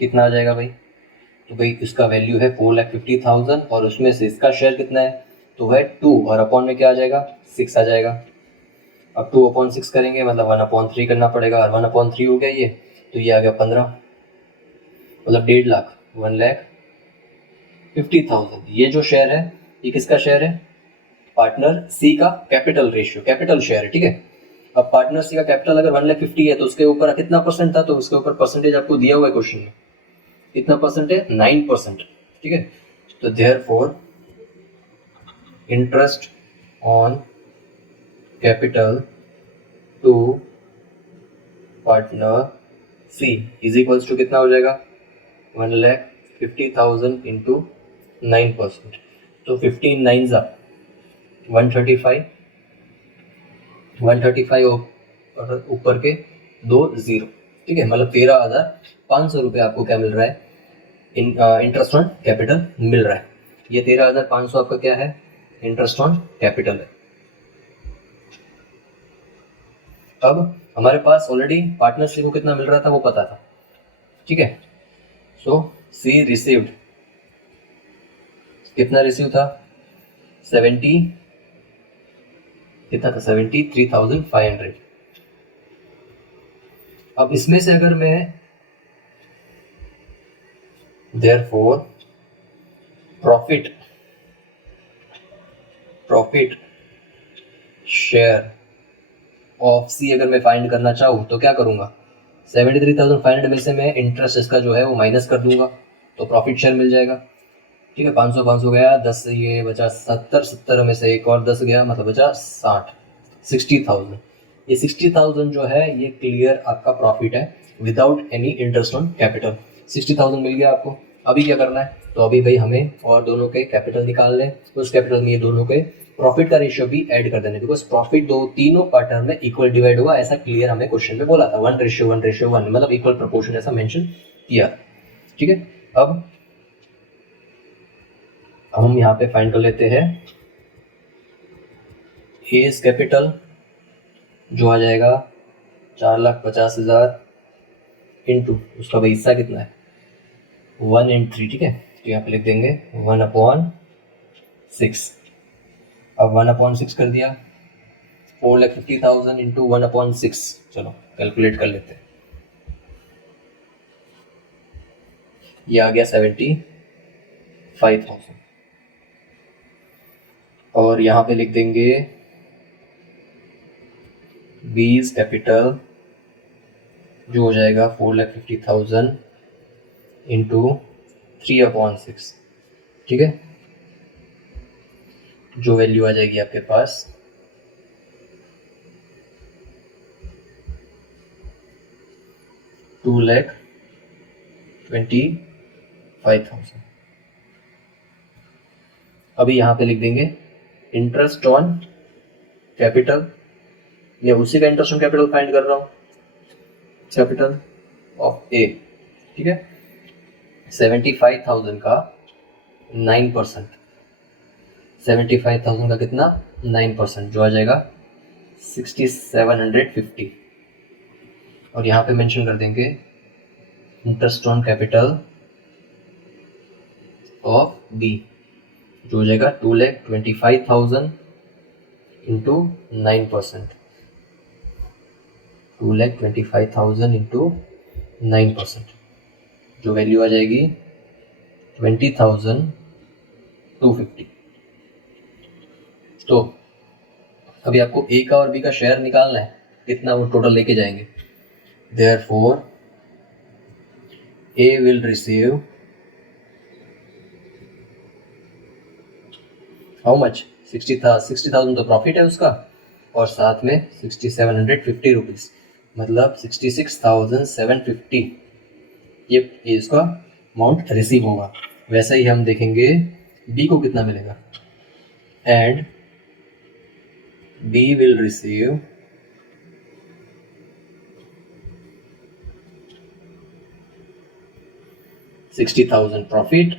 कितना आ जाएगा भाई, तो भाई इसका वैल्यू है 4,50,000 और उसमें से इसका शेयर कितना है, तो है 2 और अपॉन में क्या आ जाएगा 6 आ जाएगा। अब 2/6 करेंगे मतलब 1/3 करना पड़ेगा, और 1/3 हो गया ये, तो ये आ गया 15, मतलब 1.5 लाख 1,50,000। ये जो शेयर है ये किसका शेयर है, पार्टनर सी का कैपिटल रेशियो, कैपिटल शेयर है, ठीक है। अब पार्टनर सी का कैपिटल अगर 1,50,000 है तो उसके ऊपर कितना परसेंट था, तो उसके ऊपर परसेंटेज आपको दिया हुआ है क्वेश्चन में, कितना परसेंट है 9%, ठीक है। तो therefore interest on capital to partner C is equals to कितना हो जाएगा 1,50,000 इंटू 9%, तो 15 9 135, 135 और ऊपर के 2 0, ठीक है, मतलब 13,500 रुपये आपको क्या मिल रहा है, इंटरेस्ट ऑन कैपिटल मिल रहा है। ये 13,500 आपका क्या है, इंटरेस्ट ऑन कैपिटल है। अब हमारे पास ऑलरेडी पार्टनर सी को कितना मिल रहा था वो पता था, ठीक है। सो सी रिसीव्ड, कितना रिसीव था 70, कितना था 73,500। अब इसमें से अगर मैं देयरफॉर प्रॉफिट शेयर ऑफ सी अगर मैं फाइंड करना चाहूँ तो क्या करूंगा, 73,500 में से मैं इंटरेस्ट इसका जो है वो माइनस कर दूंगा, तो प्रॉफिट शेयर मिल जाएगा, ठीक है। 500 500 गया, 10 ये बचा 70, 70 में से एक और 10 गया, मतलब बचा 60, 60,000। ये 60,000 जो है ये क्लियर आपका प्रॉफिट है without any interest on capital. 60,000 मिल गया आपको। अभी क्या करना है, तो अभी भाई हमें और दोनों के कैपिटल निकाल लें, उस कैपिटल में ये दोनों के प्रॉफिट का रेशियो भी ऐड कर देने, बिकॉज प्रॉफिट तीनों पार्टनर में इक्वल डिवाइड हुआ, ऐसा क्लियर हमें क्वेश्चन में बोला था, 1:1:1 मतलब इक्वल प्रोपोर्शन ऐसा मेंशन किया, ठीक है। अब हम यहाँ पे फाइंड कर लेते हैं एस कैपिटल जो आ जाएगा 4,50,000 इंटू उसका भाई हिस्सा कितना है 1 and 3, ठीक है। तो यहाँ पे लिख देंगे 1/6। अब 1/6 कर दिया, 4,50,000 इंटू 1/6, चलो कैलकुलेट कर लेते हैं, ये आ गया 75,000। और यहाँ पे लिख देंगे बीज कैपिटल जो हो जाएगा 4,50,000 इंटू 3/6, ठीक है, जो वैल्यू आ जाएगी आपके पास 2,25,000। अभी यहाँ पे लिख देंगे इंटरेस्ट ऑन कैपिटल, मैं उसी का इंटरेस्ट ऑन कैपिटल फाइंड कर रहा हूँ, कैपिटल ऑफ ए, ठीक है। 75,000 का 9%, 75,000 का कितना 9%, जो आ जाएगा 6,750। और यहाँ पे मेंशन कर देंगे interest on capital of B जो हो जाएगा 2,25,000 इंटू 9%, 2,25,000 इंटू 9%, जो वैल्यू आ जाएगी 20,250। तो अभी आपको ए का और बी का शेयर निकालना है, कितना वो टोटल लेके जाएंगे। Therefore A will receive how much 60,000 तो प्रॉफिट है उसका, और साथ में 6750 रुपीज़, मतलब 66,750 ये इसका अमाउंट रिसीव होगा। वैसा ही हम देखेंगे बी को कितना मिलेगा, and B will receive 60,000 profit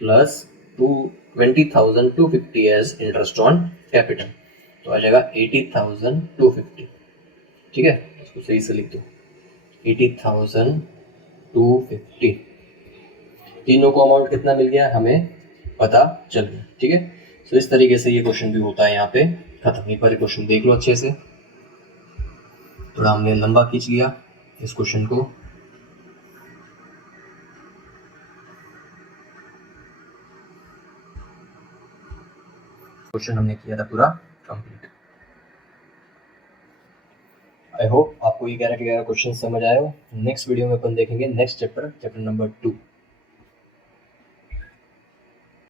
plus 20,250 as interest on capital, तो आ जाएगा 80,250। ठीक है, इसको सही से लिख दो 80,250। तीनों को अमाउंट कितना मिल गया हमें पता चल गया। ठीक है, तो इस तरीके से ये क्वेश्चन भी होता है यहाँ पे खत्म। एक बार क्वेश्चन देख लो अच्छे से, थोड़ा हमने लंबा खींच लिया इस क्वेश्चन को। क्वेश्चन हमने किया था पूरा कंप्लीट। आई होप आपको ये 11 के 11 क्वेश्चन समझ आए हो। नेक्स्ट वीडियो में अपन देखेंगे नेक्स्ट चैप्टर नंबर 2।